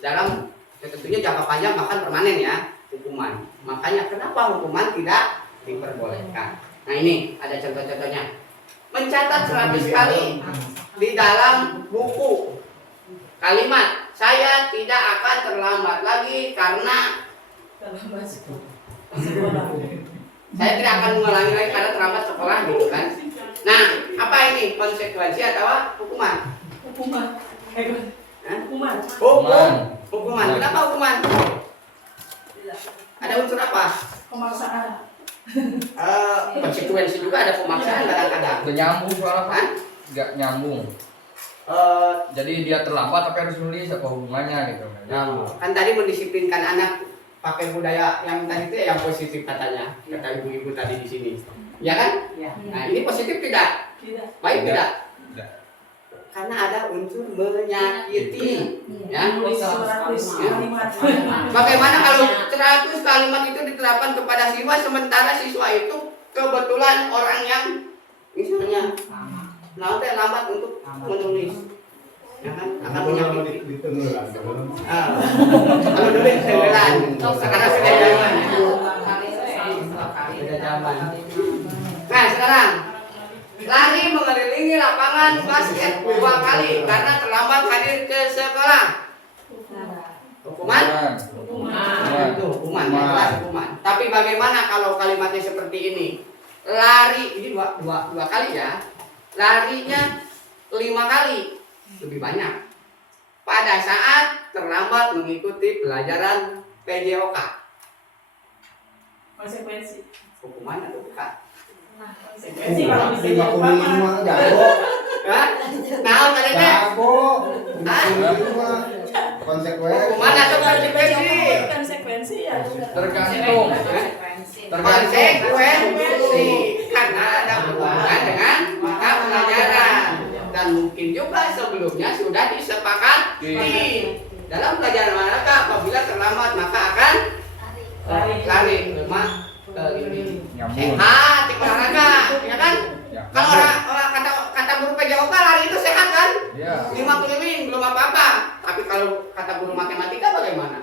Dalam tentunya jangka panjang bahkan permanen ya hukuman. Makanya kenapa hukuman tidak diperbolehkan? Nah ini ada contoh-contohnya. Mencatat 100 kali di dalam buku kalimat saya tidak akan terlambat lagi karena saya tidak akan mengulangi lagi karena terlambat sekolah gitu kan. Nah apa ini konsekuensi atau hukuman? Hukuman. Hukuman. Kenapa hukuman? Ada unsur apa? Pemaksaan. Konsekuensi juga ada pemaksaan kadang-kadang. Gak nyambung soalnya kan? Gak nyambung. Jadi dia terlambat tapi harus nulis apa hubungannya gitu. Kan tadi mendisiplinkan anak pakai budaya yang tadi itu yang positif katanya, kata ibu-ibu tadi di sini. Ya kan? Ya. Nah, ini positif tidak? Tidak. Baik tidak? Tidak. Karena ada unsur menyakiti. Ya. Menulis 100 kalimat. Bagaimana kalau 100 kalimat itu diterapkan kepada siswa sementara siswa itu kebetulan orang yang misalnya lambat untuk menulis, ya kan akan menyakiti. Kalau nulis sembilan, sekarang sudah zaman. Sudah zaman. Nah sekarang lari mengelilingi lapangan basket 2 kali karena terlambat hadir ke sekolah. Hukuman? Itu hukuman. Hukuman. Tapi bagaimana kalau kalimatnya seperti ini? Lari ini dua kali ya. Larinya 5 kali, lebih banyak. Pada saat terlambat mengikuti pelajaran PJOK. Konsekuensi. Hukuman atau bukan? Konsekuensi kalau bisa 55 jago. Hah? Nah, tadi teh. Jago. 55. Konsekuensi. Hukuman atau konsekuensi? Konsekuensi ya. Tergantung. Konsekuensi karena ada hubungan dengan mata pelajaran dan mungkin juga sebelumnya sudah disepakati dalam pelajaran olahraga apabila terlambat maka akan lari sehat di olahraga ya kan kalau kata guru PJOK lari itu sehat kan 5 keliling belum apa-apa tapi kalau kata guru matematika bagaimana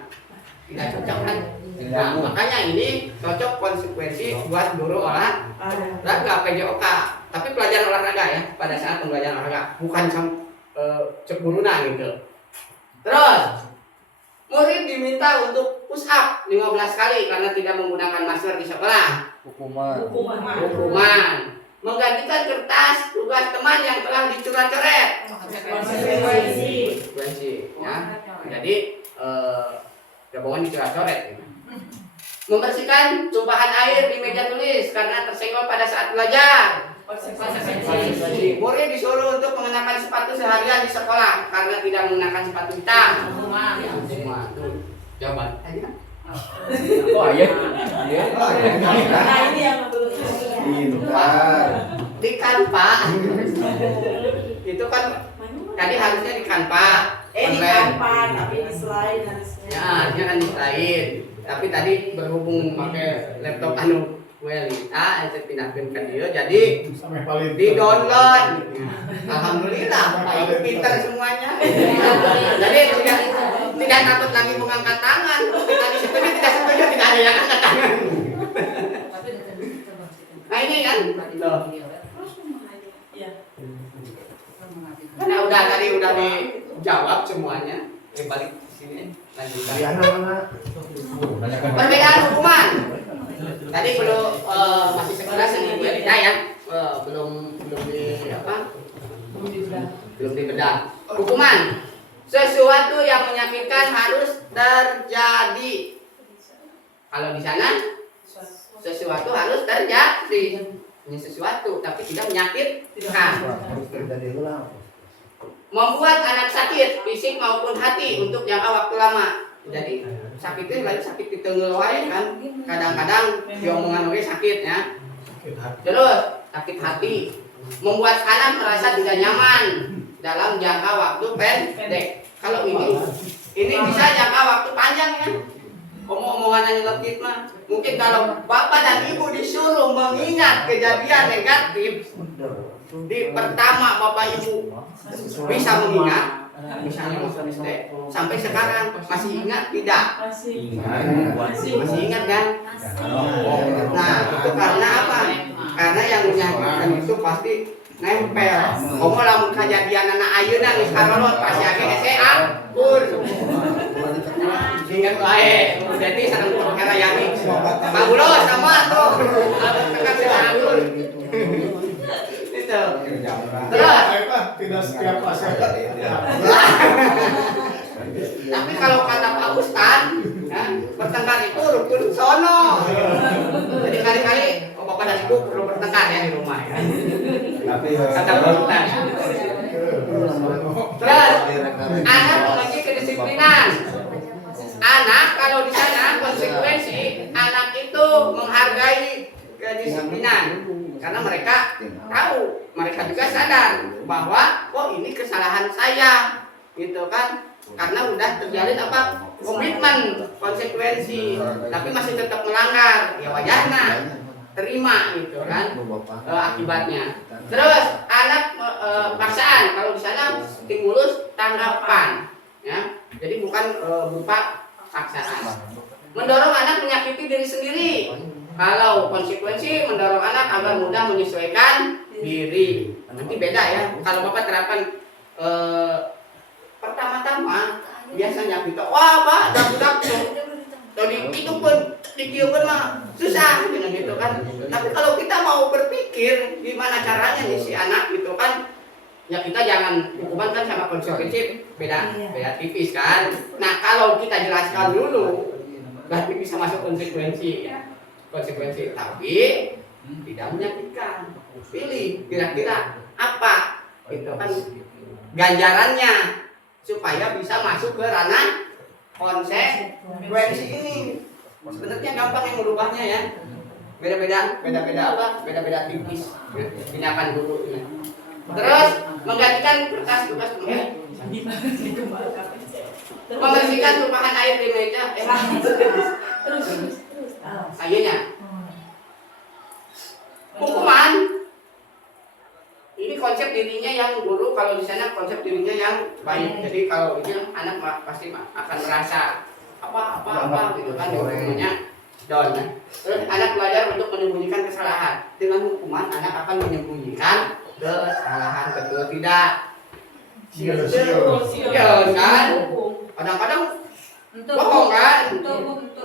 tidak cocok kan. Nah, makanya ini cocok konsekuensi buat guru olahraga PJOK. Tapi pelajaran olahraga ya, pada saat pembelajaran olahraga, bukan cek guruna gitu. Terus, murid diminta untuk push up 15 kali karena tidak menggunakan masker di sekolah. Hukuman. Menggantikan kertas tugas teman yang telah dicoret-coret. Konsekuensi. Ya. Jadi, gabungan dicoret-coret. Membersihkan tumpahan air di meja tulis karena tersenggol pada saat belajar. Konsekuensi. Murid disuruh untuk mengenakan sepatu seharian di sekolah karena tidak menggunakan sepatu hitam. Semua. Tuh. Jawaban. Oh iya. Iya. Nah ini yang belum Pintar. Di Kanva. Itu kan tadi harusnya di Kanva. di Online. Kanva tapi di slide harusnya. Ya, dia kan di lain. Tapi tadi berhubung pakai laptop anu Welita, saya pindahkan ke dia. Jadi Sampai paling di download. Alhamdulillah, Pak Ibu pintar semuanya. Jadi tidak takut lagi mengangkat tangan. Tadi setuju tidak setuju tidak ada yang angkat tangan. Nah ini kan, loh. Iya. Karena tadi udah dijawab semuanya. Balik ke sini lanjutkan. Di anak-anak. Perbedaan hukuman. Tadi belum masih sekelas ini Welita ya. Belum dibedah. Hukuman. Sesuatu yang menyakitkan harus terjadi. Kalau di sana sesuatu harus terjadi. Ini sesuatu tapi tidak menyakitkan. Harus terjadi ulang. Membuat anak sakit fisik maupun hati untuk jangka waktu lama. Jadi sakitnya lagi sakit di tengah kan. Kadang-kadang diomongan oke sakit ya. Terus sakit hati. Membuat anak merasa tidak nyaman dalam jangka waktu pendek. Kalau ini bisa jangka waktu panjang ya. Omong-omongan yang lekit mah. Mungkin kalau bapak dan ibu disuruh mengingat kejadian negatif di pertama bapak ibu bisa mengingat, misalnya waktu SD sampai sekarang masih ingat tidak? Masih ingat kan? Nah itu karena apa? Karena yang menyangkutkan itu pasti nempel. Kamu lamun kejadian anak ayeuna geus karolot pasti age ese ampun. Ingat wae, jadi sareng kudu karayani. Bagulos sama tuh. Tekan sila ampun. Itu. Terus tidak setiap pasien. tapi kalau kata Pak Ustad, ya, bertengkar itu rukun sono. Jadi kali-kali bapak dan ibu perlu bertengkar ya di rumah ya. Kata Pak Ustad. Terus anak memiliki kedisiplinan. Anak kalau di sana konsekuensi anak itu menghargai kedisiplinan karena mereka tahu, mereka juga sadar bahwa ini kesalahan saya, gitu kan? Karena udah terjalin komitmen konsekuensi, tapi masih tetap melanggar, ya wajarnya terima gitu kan akibatnya. Terus anak paksaan kalau di sana stimulus tanggapan, ya. Jadi bukan berupa paksaan. Mendorong anak menyakiti diri sendiri. Kalau konsekuensi mendorong anak agar mudah menyesuaikan diri. Nanti beda ya. Kalau bapak terapkan pertama-tama biasanya kita wah pak dak tadi itu pun dikieukeun mah susah gitu kan. Tapi kalau kita mau berpikir gimana caranya nih si anak gitu kan, ya kita jangan hukuman kan sama konsekuensi beda tipis kan. Nah kalau kita jelaskan dulu berarti bisa masuk konsekuensi tapi tidak menyakitkan. Pilih kira-kira apa itu kan ganjarannya supaya bisa masuk ke ranah konsekuensi ini. Sebenarnya gampang yang merubahnya ya. Beda-beda tipis. Tindakan dulu. Terus menggantikan bekas-bekas membersihkan tumpahan air di meja. Terus. Akhirnya hukuman ini konsep dirinya yang guru, kalau di sana konsep dirinya yang baik. Jadi kalau ini anak pasti akan merasa apa gitu kan hukumannya down. Terus anak belajar untuk menyembunyikan kesalahan. Dengan hukuman anak akan menyembunyikan kesalahan, betul tidak? Ya kan? Kadang-kadang bohong kan?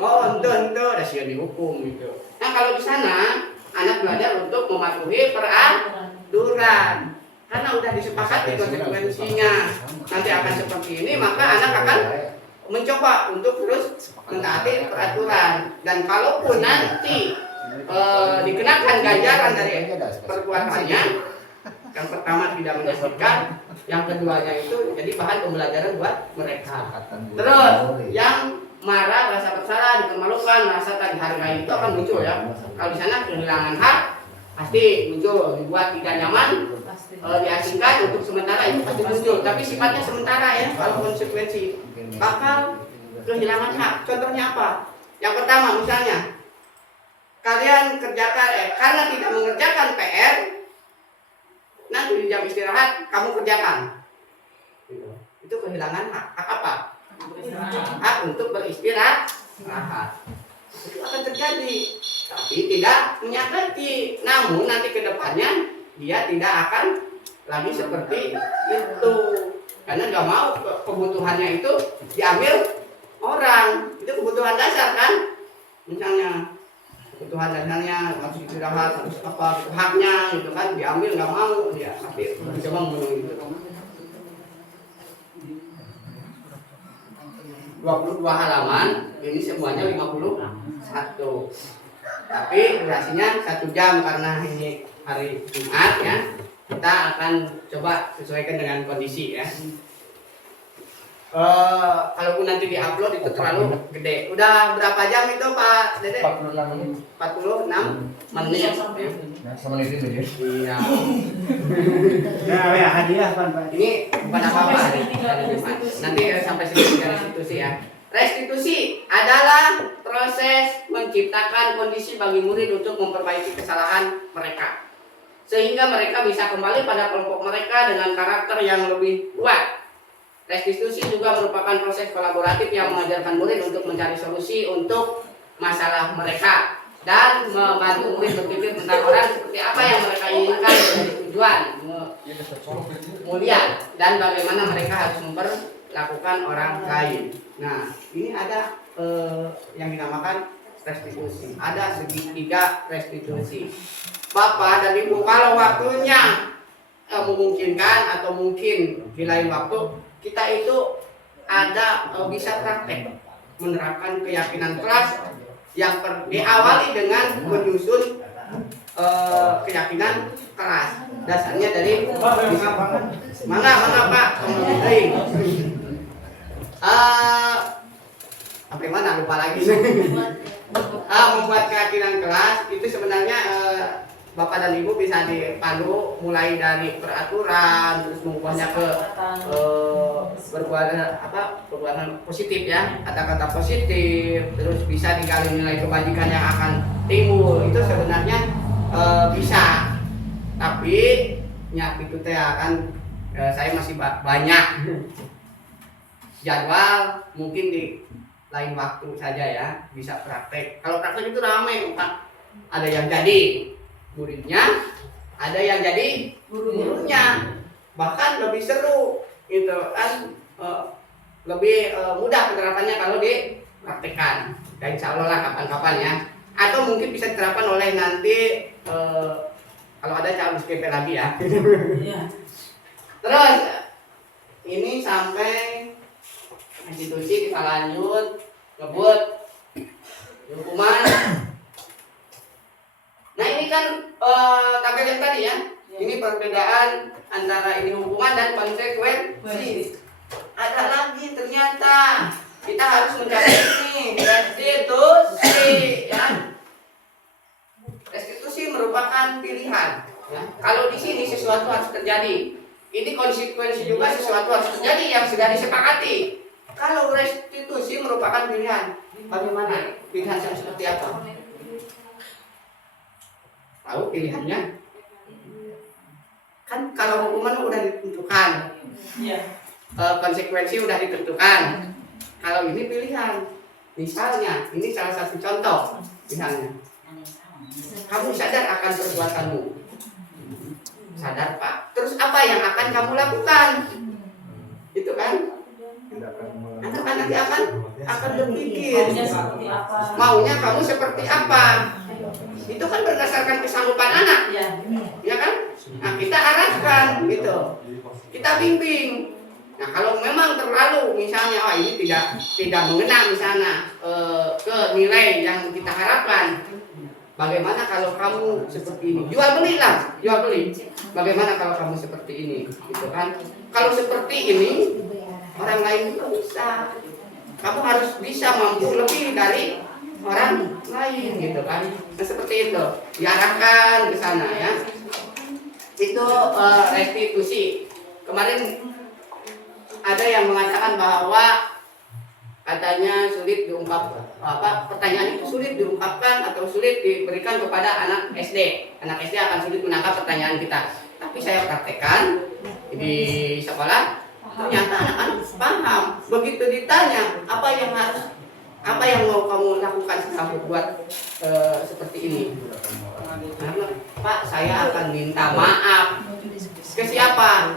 Ente ada sih dihukum gitu. Nah kalau di sana anak belajar untuk mematuhi peraturan karena udah disepakati konsekuensinya nanti akan seperti ini, maka anak akan mencoba untuk terus mentaati peraturan. Dan kalaupun nanti dikenakan ganjaran dari perbuatannya. Yang pertama tidak menyaksikan, yang keduanya itu jadi bahan pembelajaran buat mereka. Terus yang marah, rasa bersalah, dipermalukan, merasa tak dihargai itu akan muncul ya. Kalau di sana kehilangan hak pasti muncul, dibuat tidak nyaman, diasingkan untuk sementara itu pasti muncul. Tapi sifatnya sementara ya. Kalau konsekuensi bakal kehilangan hak. Contohnya apa? Yang pertama misalnya kalian kerjakan karena tidak mengerjakan PR, nanti di jam istirahat kamu kerjakan. Itu kehilangan hak. Hak apa? Hak untuk beristirahat. Itu akan terjadi. Tapi tidak menyakiti. Namun nanti ke depannya dia tidak akan lagi seperti itu. Karena nggak mau kebutuhannya itu diambil orang. Itu kebutuhan dasar kan? Misalnya kebutuhan dasarnya harus istirahat, harus apa, haknya gitu kan, diambil nggak mau dia, tapi coba memenuhi itu. 22 halaman, ini semuanya 51. Tapi durasinya 1 jam karena ini hari Jumat ya. Kita akan coba sesuaikan dengan kondisi ya. Kalaupun nanti diupload itu terlalu gede. Udah berapa jam itu Pak Dede? 46 menit. 46 menit. Nah, sama menit itu ya. Iya. Nah, ya hadiah Pak. Ini bukan apa-apa hari Jumat. Nanti sampai sedikit restitusi ya. Restitusi adalah proses menciptakan kondisi bagi murid untuk memperbaiki kesalahan mereka, sehingga mereka bisa kembali pada kelompok mereka dengan karakter yang lebih kuat. Restitusi juga merupakan proses kolaboratif yang mengajarkan murid untuk mencari solusi untuk masalah mereka dan membantu murid berpikir tentang orang seperti apa yang mereka inginkan menjadi tujuan mulia dan bagaimana mereka harus memperlakukan orang lain. Nah, ini ada yang dinamakan restitusi. Ada segitiga restitusi. Bapak dan Ibu, kalau waktunya memungkinkan atau mungkin di lain waktu, kita itu ada bisa praktek menerapkan keyakinan kelas yang diawali dengan menyusun keyakinan kelas. Dasarnya dari mana Pak? Sampai mana lupa lagi. Membuat keyakinan kelas itu sebenarnya Bapak dan Ibu bisa dipandu mulai dari peraturan, terus mengubahnya ke perbuatan positif ya, kata-kata positif, terus bisa digali nilai kebajikan yang akan timbul. Itu sebenarnya bisa, tapi itu teh akan saya masih banyak jadwal, mungkin di lain waktu saja ya bisa praktek. Kalau praktek itu ramai Pak, ada yang jadi muridnya, ada yang jadi gurunya, bahkan lebih seru gitu kan, lebih mudah penerapannya kalau dipraktekkan. Dan insya Allah lah kapan-kapan ya, atau mungkin bisa diterapkan oleh nanti kalau ada calon SPP lagi ya. Terus ini sampai institusi kita lanjut ngebut hukuman. Nah ini kan tabel yang tadi ya. Ini perbedaan antara ini hukuman dan konsekuensi. Ada lagi ternyata kita harus mencari ini restitusi ya. Restitusi merupakan pilihan. Ya. Kalau di sini sesuatu harus terjadi. Ini konsekuensi juga sesuatu harus terjadi yang sudah disepakati. Kalau restitusi merupakan pilihan, bagaimana? Pilihan seperti apa? Tahu pilihannya? Kan kalau hukuman udah ditentukan, konsekuensi udah ditentukan. Kalau ini pilihan, misalnya ini salah satu contoh, misalnya kamu sadar akan perbuatanmu, sadar Pak. Terus apa yang akan kamu lakukan? Itu kan? Anak-anak akan berpikir maunya kamu seperti apa. Itu kan berdasarkan kesanggupan anak, ya kan? Nah kita arahkan gitu, kita bimbing. Nah kalau memang terlalu misalnya ini tidak mengena misalnya ke nilai yang kita harapkan, bagaimana kalau kamu seperti ini? Jual beli lah, jual beli. Bagaimana kalau kamu seperti ini? Gitu kan? Kalau seperti ini, orang lain juga bisa. Kamu harus bisa mampu lebih dari orang lain, gitu kan? Nah, seperti itu, diarahkan ke sana ya. Itu restitusi. Kemarin ada yang mengatakan bahwa katanya sulit diungkapkan, pertanyaan itu sulit diungkapkan atau sulit diberikan kepada anak SD. Anak SD akan sulit menangkap pertanyaan kita. Tapi saya praktekkan di sekolah, ternyata anak-anak paham. Begitu ditanya apa yang mau kamu lakukan setelah buat seperti ini? Pak, saya akan minta maaf. Ke siapa?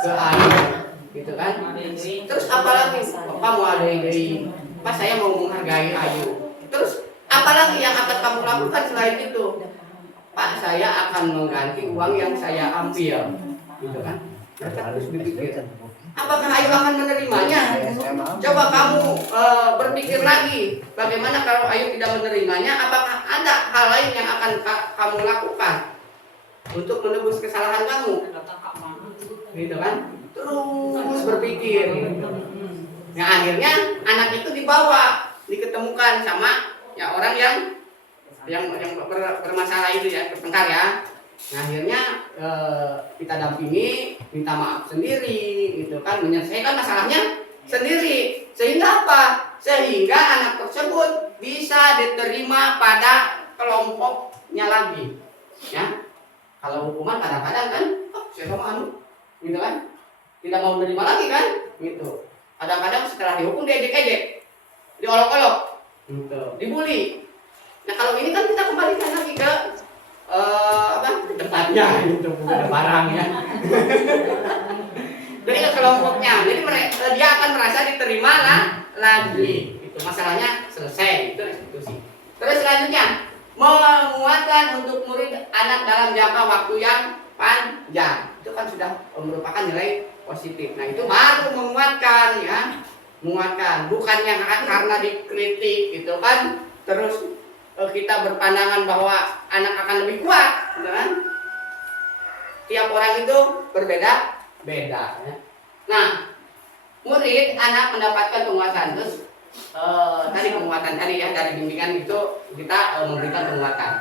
Ke ayah. Gitu kan? Terus apalagi kamu ada ide, Pak, saya mau menghargai Ayu. Terus apalagi yang akan kamu lakukan selain itu? Pak, saya akan mengganti uang yang saya ambil. Gitu kan? Mereka harus berpikir, apakah Ayu akan menerimanya? Coba kamu berpikir lagi, bagaimana kalau Ayu tidak menerimanya? Apakah ada hal lain yang akan kamu lakukan untuk menebus kesalahan kamu? Gitu kan? Terus berpikir. Nah, akhirnya anak itu diketemukan sama ya orang yang bermasalah itu ya, bertengkar ya. Nah, akhirnya kita dampingi, minta maaf sendiri, gitu kan, menyelesaikan masalahnya sendiri. Sehingga apa? Sehingga anak tersebut bisa diterima pada kelompoknya lagi. Ya, kalau hukuman kadang-kadang kan, siapa mau gitu kan? Tidak mau menerima lagi kan, gitu. Kadang-kadang setelah dihukum diejek-ejek, diolok-olok, gitu, dibully. Nah, kalau ini kan kita kembalikan lagi ke tempatnya, gitu, bukan barang ya. Jadi ke kelompoknya, jadi dia akan merasa diterima lagi. Itu masalahnya selesai, itu restitusi. Terus selanjutnya, menguatkan untuk murid anak dalam jangka waktu yang panjang. Itu kan sudah merupakan nilai positif. Nah, itu baru menguatkan ya. Menguatkan, bukan yang karena dikritik gitu kan. Terus kita berpandangan bahwa anak akan lebih kuat, gitu kan? Tiap orang itu berbeda-beda ya. Nah, murid anak mendapatkan penguatan. Terus tadi penguatan tadi ya, dari bimbingan itu kita memberikan penguatan.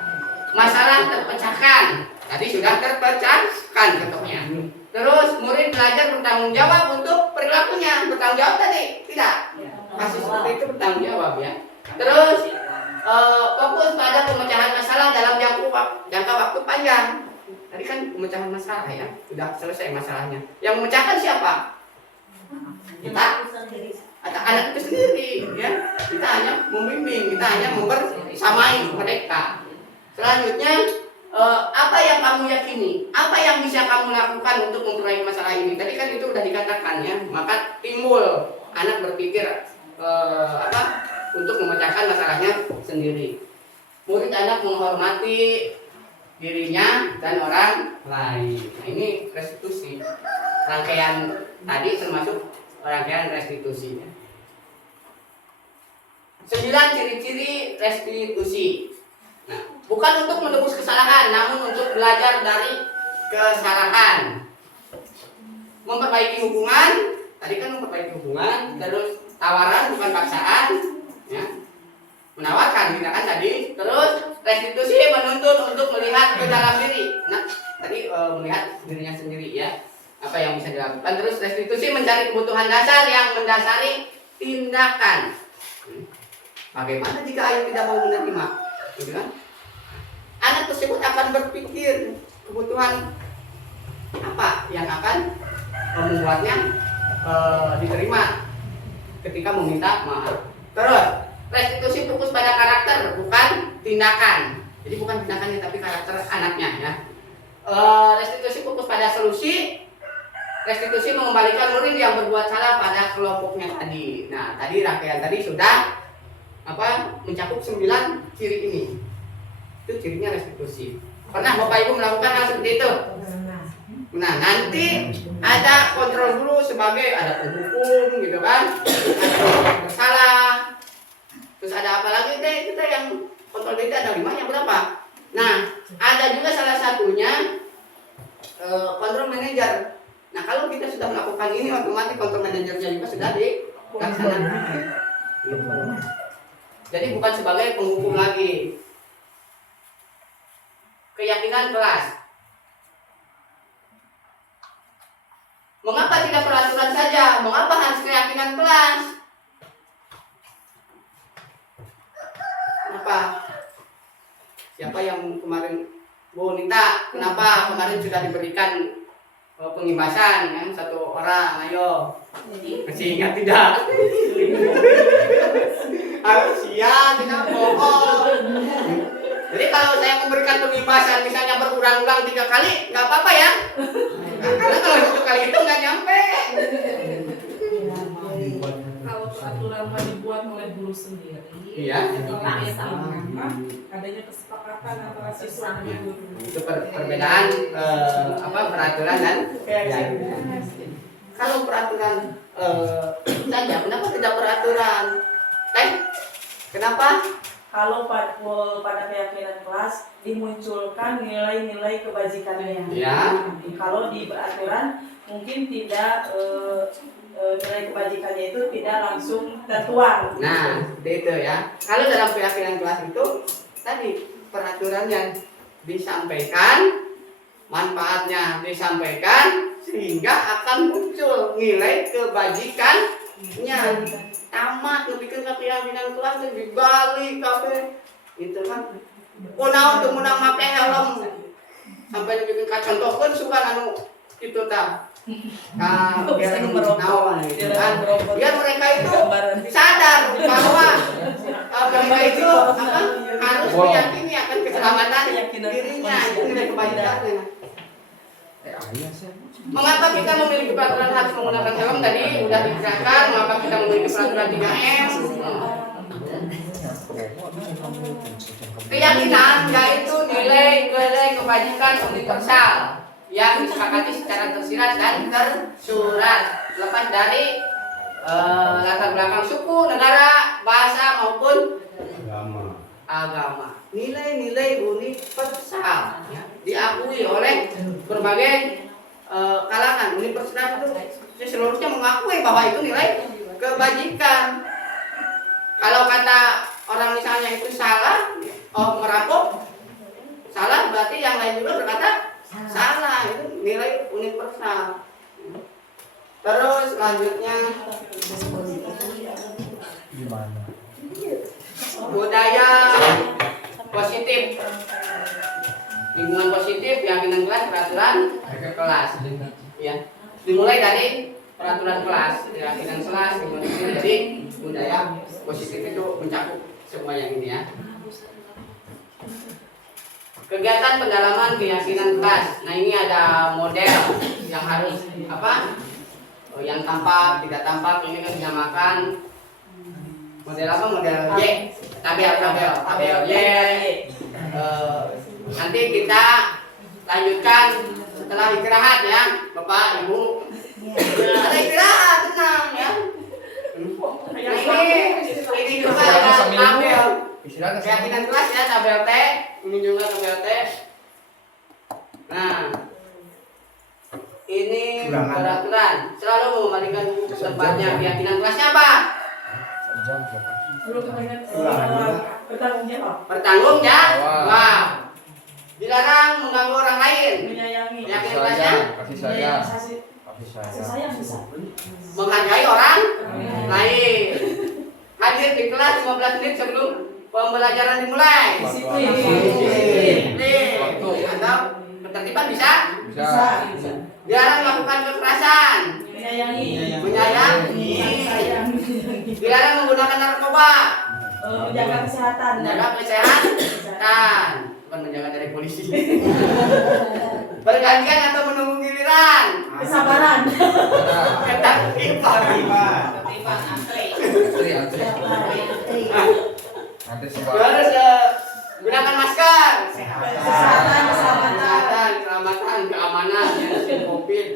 Masalah terpecahkan. Tadi sudah terpecahkan contohnya. Terus murid belajar bertanggung jawab untuk perilakunya. Bertanggung jawab tadi? Tidak. Kasus seperti itu bertanggung jawab ya. Terus fokus pada pemecahan masalah dalam jangka waktu panjang. Tadi kan pemecahan masalah ya, sudah selesai masalahnya. Yang memecahkan siapa? Kita atau anak itu sendiri ya. Kita hanya membimbing, kita hanya membersamai mereka. Selanjutnya apa yang kamu yakini? Apa yang bisa kamu lakukan untuk memperbaiki masalah ini? Tadi kan itu sudah dikatakan ya. Maka timbul anak berpikir untuk memecahkan masalahnya sendiri. Murid anak menghormati dirinya dan orang lain. Nah, ini restitusi. Rangkaian tadi termasuk rangkaian restitusinya. 9 ciri-ciri restitusi. Nah, bukan untuk menebus kesalahan, namun untuk belajar dari kesalahan. Memperbaiki hubungan, tadi kan memperbaiki hubungan, terus tawaran bukan paksaan, ya. Menawarkan tindakan tadi, terus restitusi menuntun untuk melihat ke dalam diri. Nah, tadi melihat dirinya sendiri ya, apa yang bisa dilakukan. Terus restitusi mencari kebutuhan dasar yang mendasari tindakan. Bagaimana jika ayah tidak mau menerima? Gitu kan? Anak tersebut akan berpikir kebutuhan apa yang akan membuatnya diterima ketika meminta maaf. Terus restitusi fokus pada karakter bukan tindakan. Jadi bukan tindakannya tapi karakter anaknya ya. Restitusi fokus pada solusi. Restitusi mengembalikan murid yang berbuat salah pada kelompoknya tadi. Nah, tadi rangkaian tadi sudah mencakup 9 ciri ini. Itu cirinya restitusi. Pernah Bapak Ibu melakukan hal seperti itu? Nah, nanti ada kontrol guru sebagai ada penghukum gitu kan, ada bersalah, terus ada apa lagi deh kita yang kontrol data ada 5 yang berapa? Nah, ada juga salah satunya kontrol manager. Nah, kalau kita sudah melakukan ini, otomatis kontrol manajernya juga sudah dilaksanakan. Gitu. Jadi bukan sebagai penghukum lagi. Keyakinan kelas. Mengapa tidak peraturan saja? Mengapa harus keyakinan kelas? Kenapa? Siapa yang kemarin Bu Nita? Kenapa kemarin sudah diberikan pengibasan yang satu orang? Ayo. Masih ingat tidak? Harus siap, tidak bohong. Jadi kalau saya memberikan pengibasan misalnya berulang-ulang 3 kali, nggak apa-apa ya? Karena kalau 1 kali itu nggak nyampe. Kalau peraturan mah dibuat oleh guru sendiri. Iya. Adanya kesepakatan antara siswa dan guru. Itu perbedaan peraturan dan keyakinan. Kalau peraturan saja, kenapa tidak peraturan? Kenapa? Kalau pada keyakinan kelas dimunculkan nilai-nilai kebajikannya. Ya. Kalau di peraturan mungkin tidak nilai kebajikannya itu tidak langsung tertuang. Nah, seperti itu ya. Kalau dalam keyakinan kelas itu tadi peraturannya disampaikan, manfaatnya disampaikan sehingga akan muncul nilai kebajikannya. Tamat ngebikin keyakinan kelas dan dibalik kafe gitu kan. Naon untuk menang make helm sampai bikin contohkeun suka anu itu tah. Biar naon gitu kan. Biar mereka itu sadar bahwa mereka itu harus meyakini akan keselamatan dirinya, itu nilai kebajikannya. Mengapa kita memiliki peraturan harus menggunakan helm tadi udah dijelaskan. Mengapa kita memiliki peraturan 3M? Keyakinan yaitu nilai kebajikan universal yang disepakati secara tersirat dan tersurat, lepas dari latar belakang suku, negara, bahasa maupun agama. Nilai-nilai universal ya, diakui oleh berbagai kalangan. Universal itu seluruhnya mengakui bahwa itu nilai kebajikan. Kalau kata orang misalnya itu salah, merampok salah, berarti yang lain juga berkata salah. Itu nilai universal. Terus selanjutnya Gimana? budaya positif, lingkungan positif, keyakinan kelas, peraturan kelas. Ya, dimulai dari peraturan kelas, keyakinan kelas, lingkungan positif. Jadi budaya positif itu mencakup semua yang ini ya. Kegiatan pendalaman keyakinan kelas. Nah, ini ada model yang harus yang tampak, tidak tampak, ini kan dinamakan model apa? Model Y. Tabel Y. Nanti kita lanjutkan setelah istirahat ya, Bapak Ibu. Ada istirahat, tenang ya. Nah, ini juga ada tabel keyakinan kelas ya, tabel T. Ini juga tabel T. Nah, ini peraturan. Selalu mengembalikan ke tempatnya. Keyakinan kelasnya apa? Bertanggung jawab. Bertanggung jawab. Dilarang mengganggu orang lain. Menyayangi. Keyakinan kelasnya Kasih sayang. Kasih sayang bisa. menghargai orang lain. Hadir di kelas 15 menit sebelum pembelajaran dimulai. Disiplin. Atau ketertiban bisa? Bisa. Dilarang melakukan kekerasan. Menyayangi. Dilarang menggunakan narkoba. Menjaga kesehatan. Menjaga kesehatan. Bukan menjaga dari polisi. Bergantian atau menunggu giliran. Kesabaran. Ketertiban. Antri sebab. Harus gunakan masker. Kesehatan, Kesehatan, keselamatan, keamanan, ya, COVID.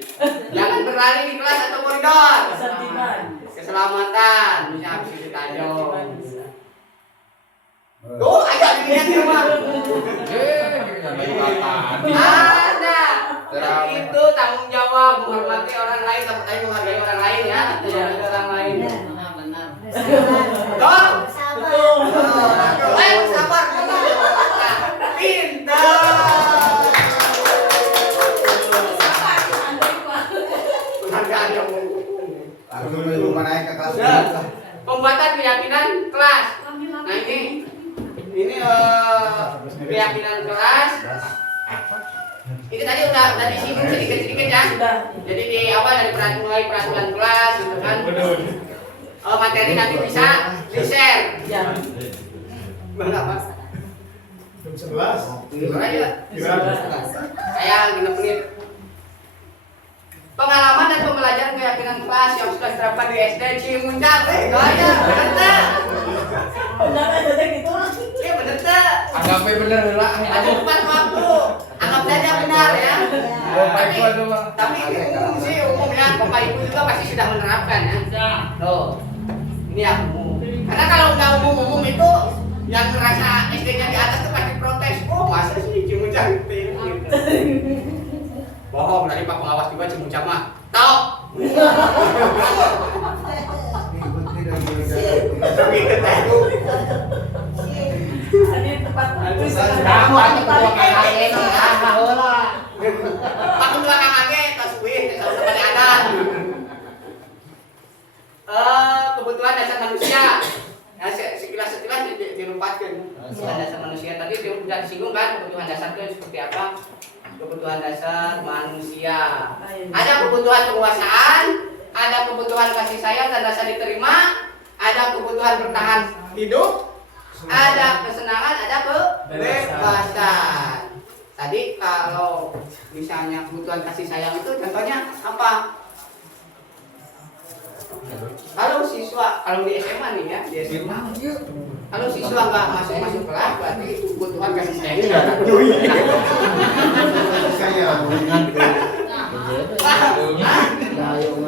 Jangan berlari di kelas atau koridor. Ketertiban. Keselamatan, bisa habis itu tajam. Tuh, agak ini Ada. Terawih. Itu tanggung jawab menghormati orang lain, tapi menghargai orang lain ya. Menghargai orang lain. Dong. Betul. Sabar. Pintar. Penghargaan yang Langsung lu naik ke kelas Ya. Pembuatan keyakinan kelas. Nah ini keyakinan kelas. Ini tadi udah disinggung sedikit-sedikit ya. Sudah. Jadi di awal dari mulai peraturan kelas gitu kan. Materi nanti bisa di-share. Ya. Berapa? Jam 11. Saya 5 menit. Pengalaman dan pembelajaran keyakinan kelas yang sudah diterapkan di SD Cimuncang. Gaya, bener tak? Benar ada gitu. Iya bener tak? Anggapnya bener lah. Ada depan waktu. Anggap saja benar ya. Bapak Ibu ada mah. Tapi ini umum sih, umum ya. Bapak Ibu juga pasti sudah menerapkan ya. Tuh, ini yang umum. Karena kalau nggak umum-umum itu, yang ngerasa SD-nya di atas tuh pasti protes. Oh masa sih Cimuncang gitu. Bohong dari Pak Pengawas juga Cimuncang mah. Tahu? Begitu tahu. Tadi tempat itu Pak belakang age tas wih, tas pada ada. Kebutuhan dasar manusia. Nah, sekilas dilupakan. Kebutuhan dasar manusia tadi sudah disinggung kan, kebutuhan dasar itu seperti apa? Kebutuhan dasar manusia. Ada kebutuhan penguasaan, ada kebutuhan kasih sayang dan rasa diterima, ada kebutuhan bertahan hidup, ada kesenangan, ada kebebasan. Tadi kalau misalnya kebutuhan kasih sayang itu contohnya apa? Kalau siswa, kalau di SMA nih ya, di SMA, kalau siswa nggak masuk kelas, berarti kebutuhan kasih sayangnya nggak terpenuhi.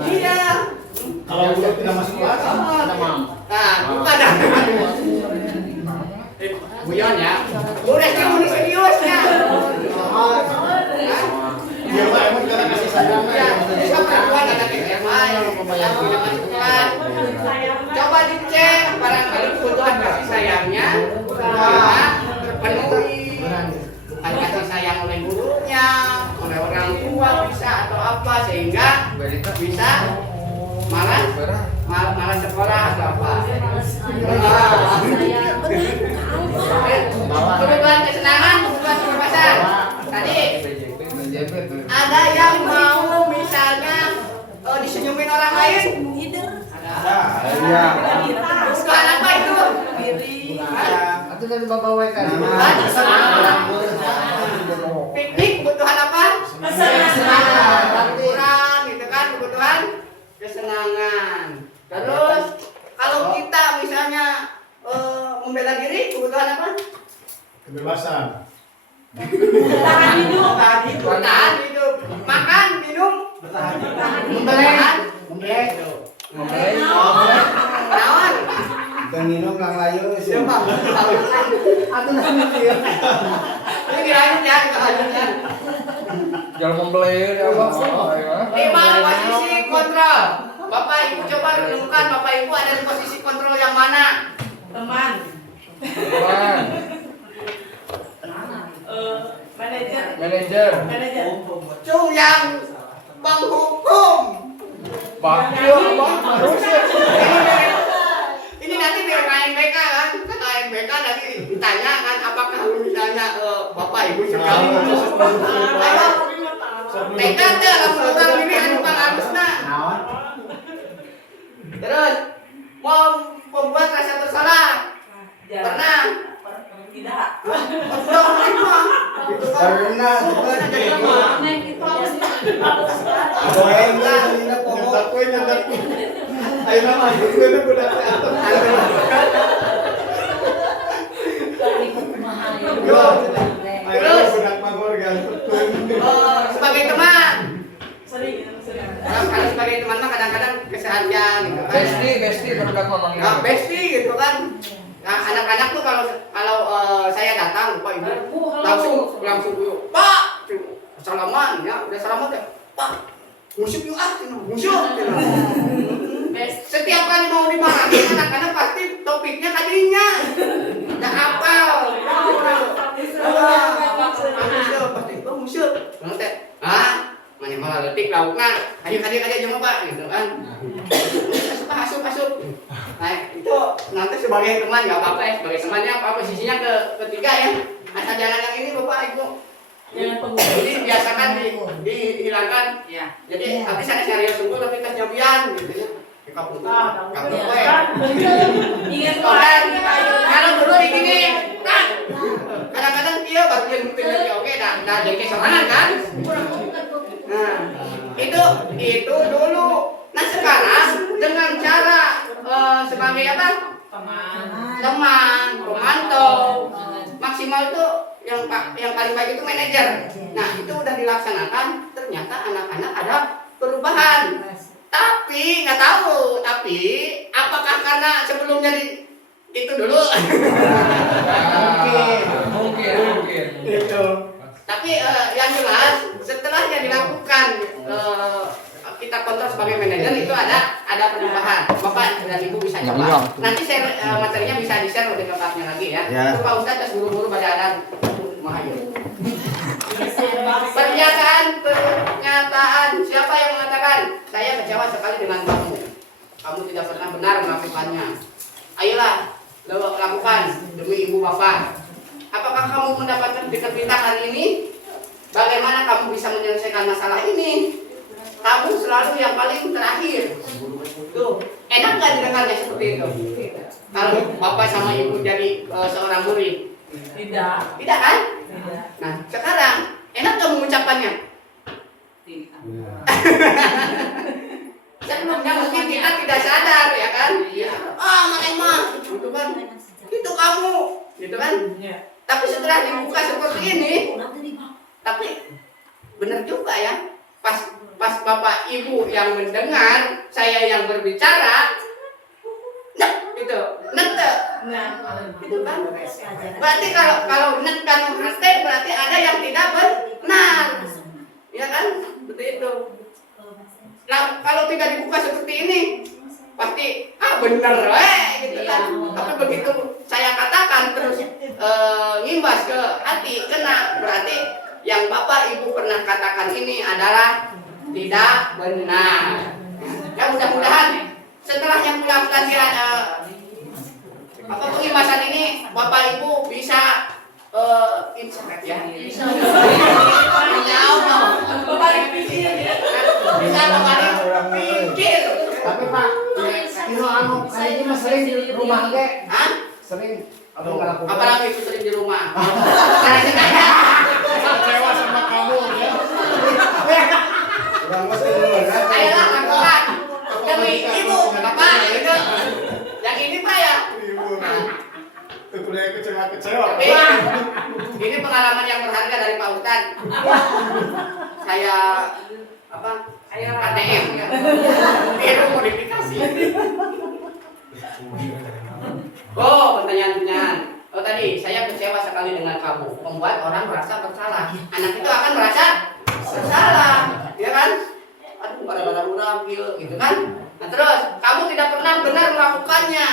Iya. Kalau udah tidak masuk kelas, Nah, bukan dah. Guyon ya. Udah kamu seriusnya. dia mah emang karena kasih sayang. Ya, ini kan perempuan anak SMA yang tidak masuk kelas. Coba dicek barangkali kebutuhan kasih sayangnya terpenuhi. Bukan kasih sayang oleh gurunya, oleh orang tua bisa atau apa sehingga bisa malas sekolah atau apa. Kebutuhan kesenangan, kebutuhan kebebasan. Tadi ada yang mau misalnya disenyumin orang lain? Ada. Iya. Kebutuhan apa itu? Itu dari Bapak WK. Piknik kebutuhan apa? Kesenangan. Liburan gitu kan kebutuhan kesenangan. Terus kalau kita misalnya membela diri kebutuhan apa? Kebebasan. Bertahan hidup. Bertahan hidup. Makan, minum, bertahan. Naon? Penginum kang layu sih. Siapa? Aku nanti ya. Ini lanjut ya, kita lanjut ya. Jangan membeli apa? 5 posisi kontrol. Bapak Ibu coba renungkan, Bapak Ibu ada di posisi kontrol yang mana? Teman. Teman, Manajer. manajer, Cung yang menghukum. bakil, manusia. Ini nanti biar KMBK kan, kata KMBK nanti ditanya kan apakah misalnya Bapak Ibu sekali ayo TK teh langsung orang ini anu pangharusna. Terus mau membuat rasa bersalah pernah? Tidak. Udah mah gitu kan. Pernah. Jadi lemah. Goeng lah ini pokok. Ayo nama itu budak teater. Ayo budak magor gantung. Sebagai teman. Sering. Kalau sebagai teman mah kadang-kadang keseharian gitu kan. Besti produk mamangnya. Nah, bestie gitu kan. Nah, anak-anak tuh kalau saya datang, Pak Ibu langsung dulu. Pak, salaman ya, udah salaman ya, Pak, musuh yuk ah, musuh. Setiap kali mau dimarahin anak-anak pasti topiknya kadinya, nggak hafal. Musuh, nanti, mana malah letik lauknya, ayo jangan Pak, gitu kan. Asup. Nah itu nanti sebagai teman nggak apa-apa ya, sebagai temannya apa posisinya ketiga ya. Asal jangan yang ini Bapak Ibu. Jadi biasakan dihilangkan. Ya. Jadi tapi saya serius sungguh tapi kas nyobian gitu ya. Kapung gue. Ingat Kalau dulu di gini, kadang-kadang dia bagian mungkin oke dah jadi kesalahan kan. Nah itu dulu. Nah sekarang dengan cara sebagai apa? Teman, pemantau, maksimal itu yang paling baik itu manajer. Nah itu udah dilaksanakan, ternyata anak-anak ada perubahan. Tapi nggak tahu, apakah karena sebelumnya itu dulu? Mungkin. Itu. Tapi yang jelas setelahnya dilakukan kita kontrol sebagai manajer itu ada perubahan. Bapak dan Ibu bisa coba. Nanti materinya bisa di-share lebih lengkapnya lagi ya. Itu Pak Ustadz terus guru-guru pada ada Mahayur. Pernyataan siapa yang mengatakan saya kecewa sekali dengan kamu. Kamu tidak pernah benar melakukannya. Ayolah lakukan demi ibu bapak. Apakah kamu mendapatkan berita hari ini? Bagaimana kamu bisa menyelesaikan masalah ini? Kamu selalu yang paling terakhir. Tuh, enak nggak didengarnya seperti itu? Kalau bapak sama ibu jadi seorang murid? Tidak kan? Tidak. Nah, sekarang enak nggak mengucapkannya? Sebelumnya mungkin kita tidak sadar ya kan? Mana gitu kan? Itu kamu, gitu kan? Tapi setelah dibuka seperti ini, tapi benar juga ya. Pas bapak ibu yang mendengar saya yang berbicara, gitu, itu kan? Berarti kalau nekan hati berarti ada yang tidak benar, ya kan? Seperti itu. Nah, kalau tidak dibuka seperti ini, pasti benar, gitu kan? Tapi begitu saya katakan terus ngimbas ke hati, kena, berarti yang bapak ibu pernah katakan ini adalah tidak benar. Ya mudah-mudahan setelah yang pulang latihan pengimbasan ini bapak ibu bisa insight ya. Bisa pikir. Tapi Pak, kali ini mas sering di rumah ge. Sering. Apalagi itu sering di rumah. Kecewa sama kamu ya. Ayolah lakukan demi ibu, bapak itu. Yang ini Pak ya. Kecewa. Ini pengalaman yang berharga dari Pak Ustadz. Saya ATM ya. Itu modifikasi. Pertanyaan. Tadi saya kecewa sekali dengan kamu, membuat orang merasa bersalah. Anak itu akan merasa bersalah, ya kan? Aduh, gara-gara urang gitu kan? Nah terus, kamu tidak pernah benar melakukannya.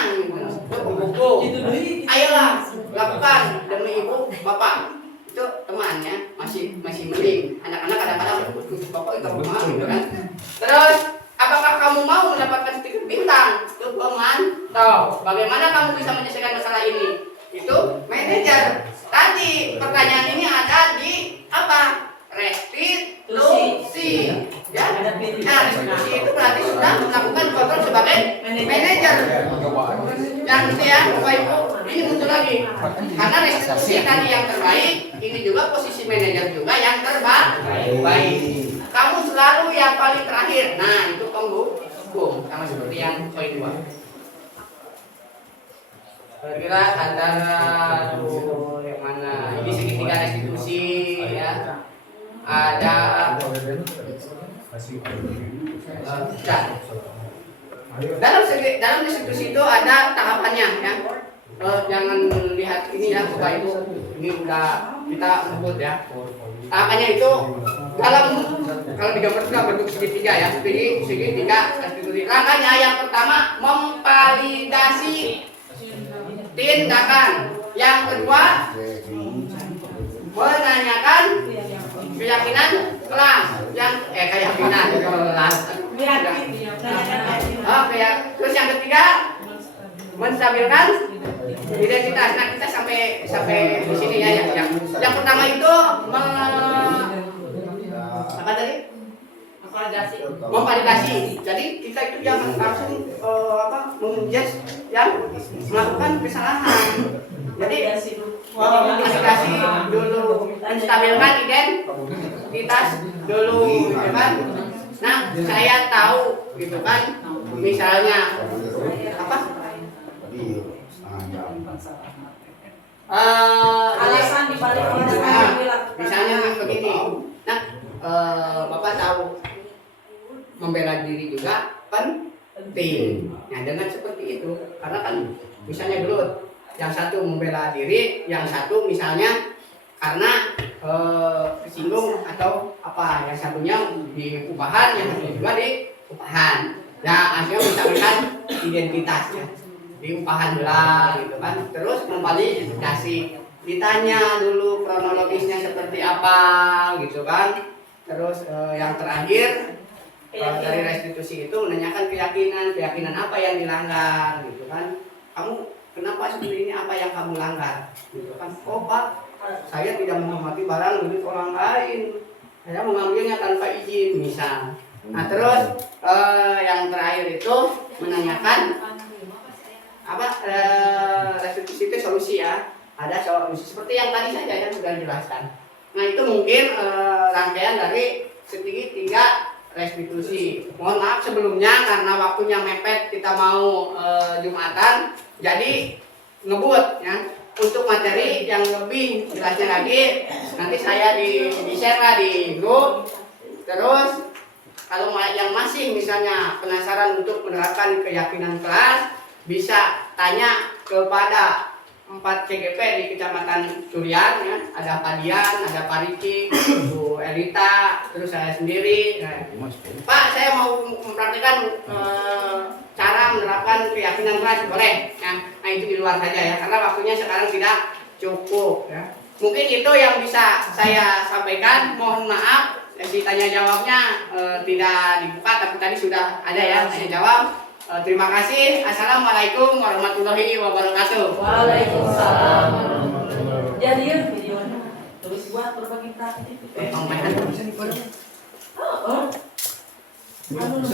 Ayolah, lakukan demi ibu, bapak. Itu temannya masih mending. Anak-anak kadang-kadang bapak itu mau gitu kan? Terus, apakah kamu mau mendapatkan stiker bintang ke pemantau? Bagaimana kamu bisa menyelesaikan masalah ini? Itu manajer. Tadi pertanyaan ini ada di apa? Restitusi. Ya. Nah, restitusi itu berarti sudah melakukan kontrol sebagai manajer. Yang itu ya, Bapak Ibu, ini muncul lagi. Karena restitusi tadi yang terbaik, ini juga posisi manajer juga yang terbaik. Kamu selalu yang paling terakhir. Nah, itu penghukum sama seperti yang poin 2. Kira-kira antara yang mana? Ini segitiga restitusi ya. Ada dalam restitusi itu ada tahapannya ya. Jangan lihat ini ya Bapak Ibu. Ini udah kita sebut ya. Tahapannya itu Kalau di gambar itu bentuk segitiga ya, segitiga restitusi. Langkahnya yang pertama memvalidasi tindakan. Yang kedua menanyakan keyakinan kelas. Keyakinan kelas. Oke ya. Terus yang ketiga menstabilkan identitas. Nah kita sampai di sini ya. Yang pertama itu apa tadi? Memvalidasi. Jadi kita itu jangan langsung menjudge yang melakukan kesalahan. Jadi validasi dulu, menstabilkan identitas dulu, gitu kan? Nah, saya tahu, gitu kan? Misalnya apa? Alasan dibalik Nah, misalnya begini. Nah, Bapak tahu membela diri juga penting. Nah, dengan seperti itu, karena kan misalnya dulu yang satu membela diri, yang satu misalnya karena kesinggung atau apa, yang satunya di upahan, yang satunya juga di upahan. Nah, akhirnya misalkan identitasnya di upahan belah, gitu kan. Terus memvalidasi, ditanya dulu kronologisnya seperti apa, gitu kan. Terus yang terakhir dari restitusi itu menanyakan keyakinan apa yang dilanggar, gitu kan. Kamu kenapa seperti ini, apa yang kamu langgar, gitu kan. Oh Pak, saya tidak menghormati barang milik orang lain, saya mengambilnya tanpa izin, misal. Nah terus yang terakhir itu menanyakan apa, restitusi itu solusi ya, ada solusi seperti yang tadi saja yang sudah dijelaskan. Nah itu mungkin rangkaian dari segitiga restitusi. Mohon maaf sebelumnya karena waktunya mepet, kita mau Jumatan, jadi ngebut ya. Untuk materi yang lebih jelasnya lagi nanti saya di-share lah di grup. Terus kalau yang masih misalnya penasaran untuk menerapkan keyakinan kelas, bisa tanya kepada 4 CGP di Kecamatan Curian ya. Ada Pak Dian, ada Pak Riki, Bu Elita, terus saya sendiri. Pak, saya mau mempraktikkan cara menerapkan keyakinan kelas, boleh ya. Nah itu di luar saja ya, karena waktunya sekarang tidak cukup ya. Mungkin itu yang bisa saya sampaikan. Mohon maaf sesi tanya jawabnya tidak dibuka, tapi tadi sudah ada ya tanya jawab. Terima kasih. Assalamualaikum warahmatullahi wabarakatuh. Waalaikumsalam. Jadi ya videonya terus buat berbagi praktik. Bisa dipakai. Oh. Anu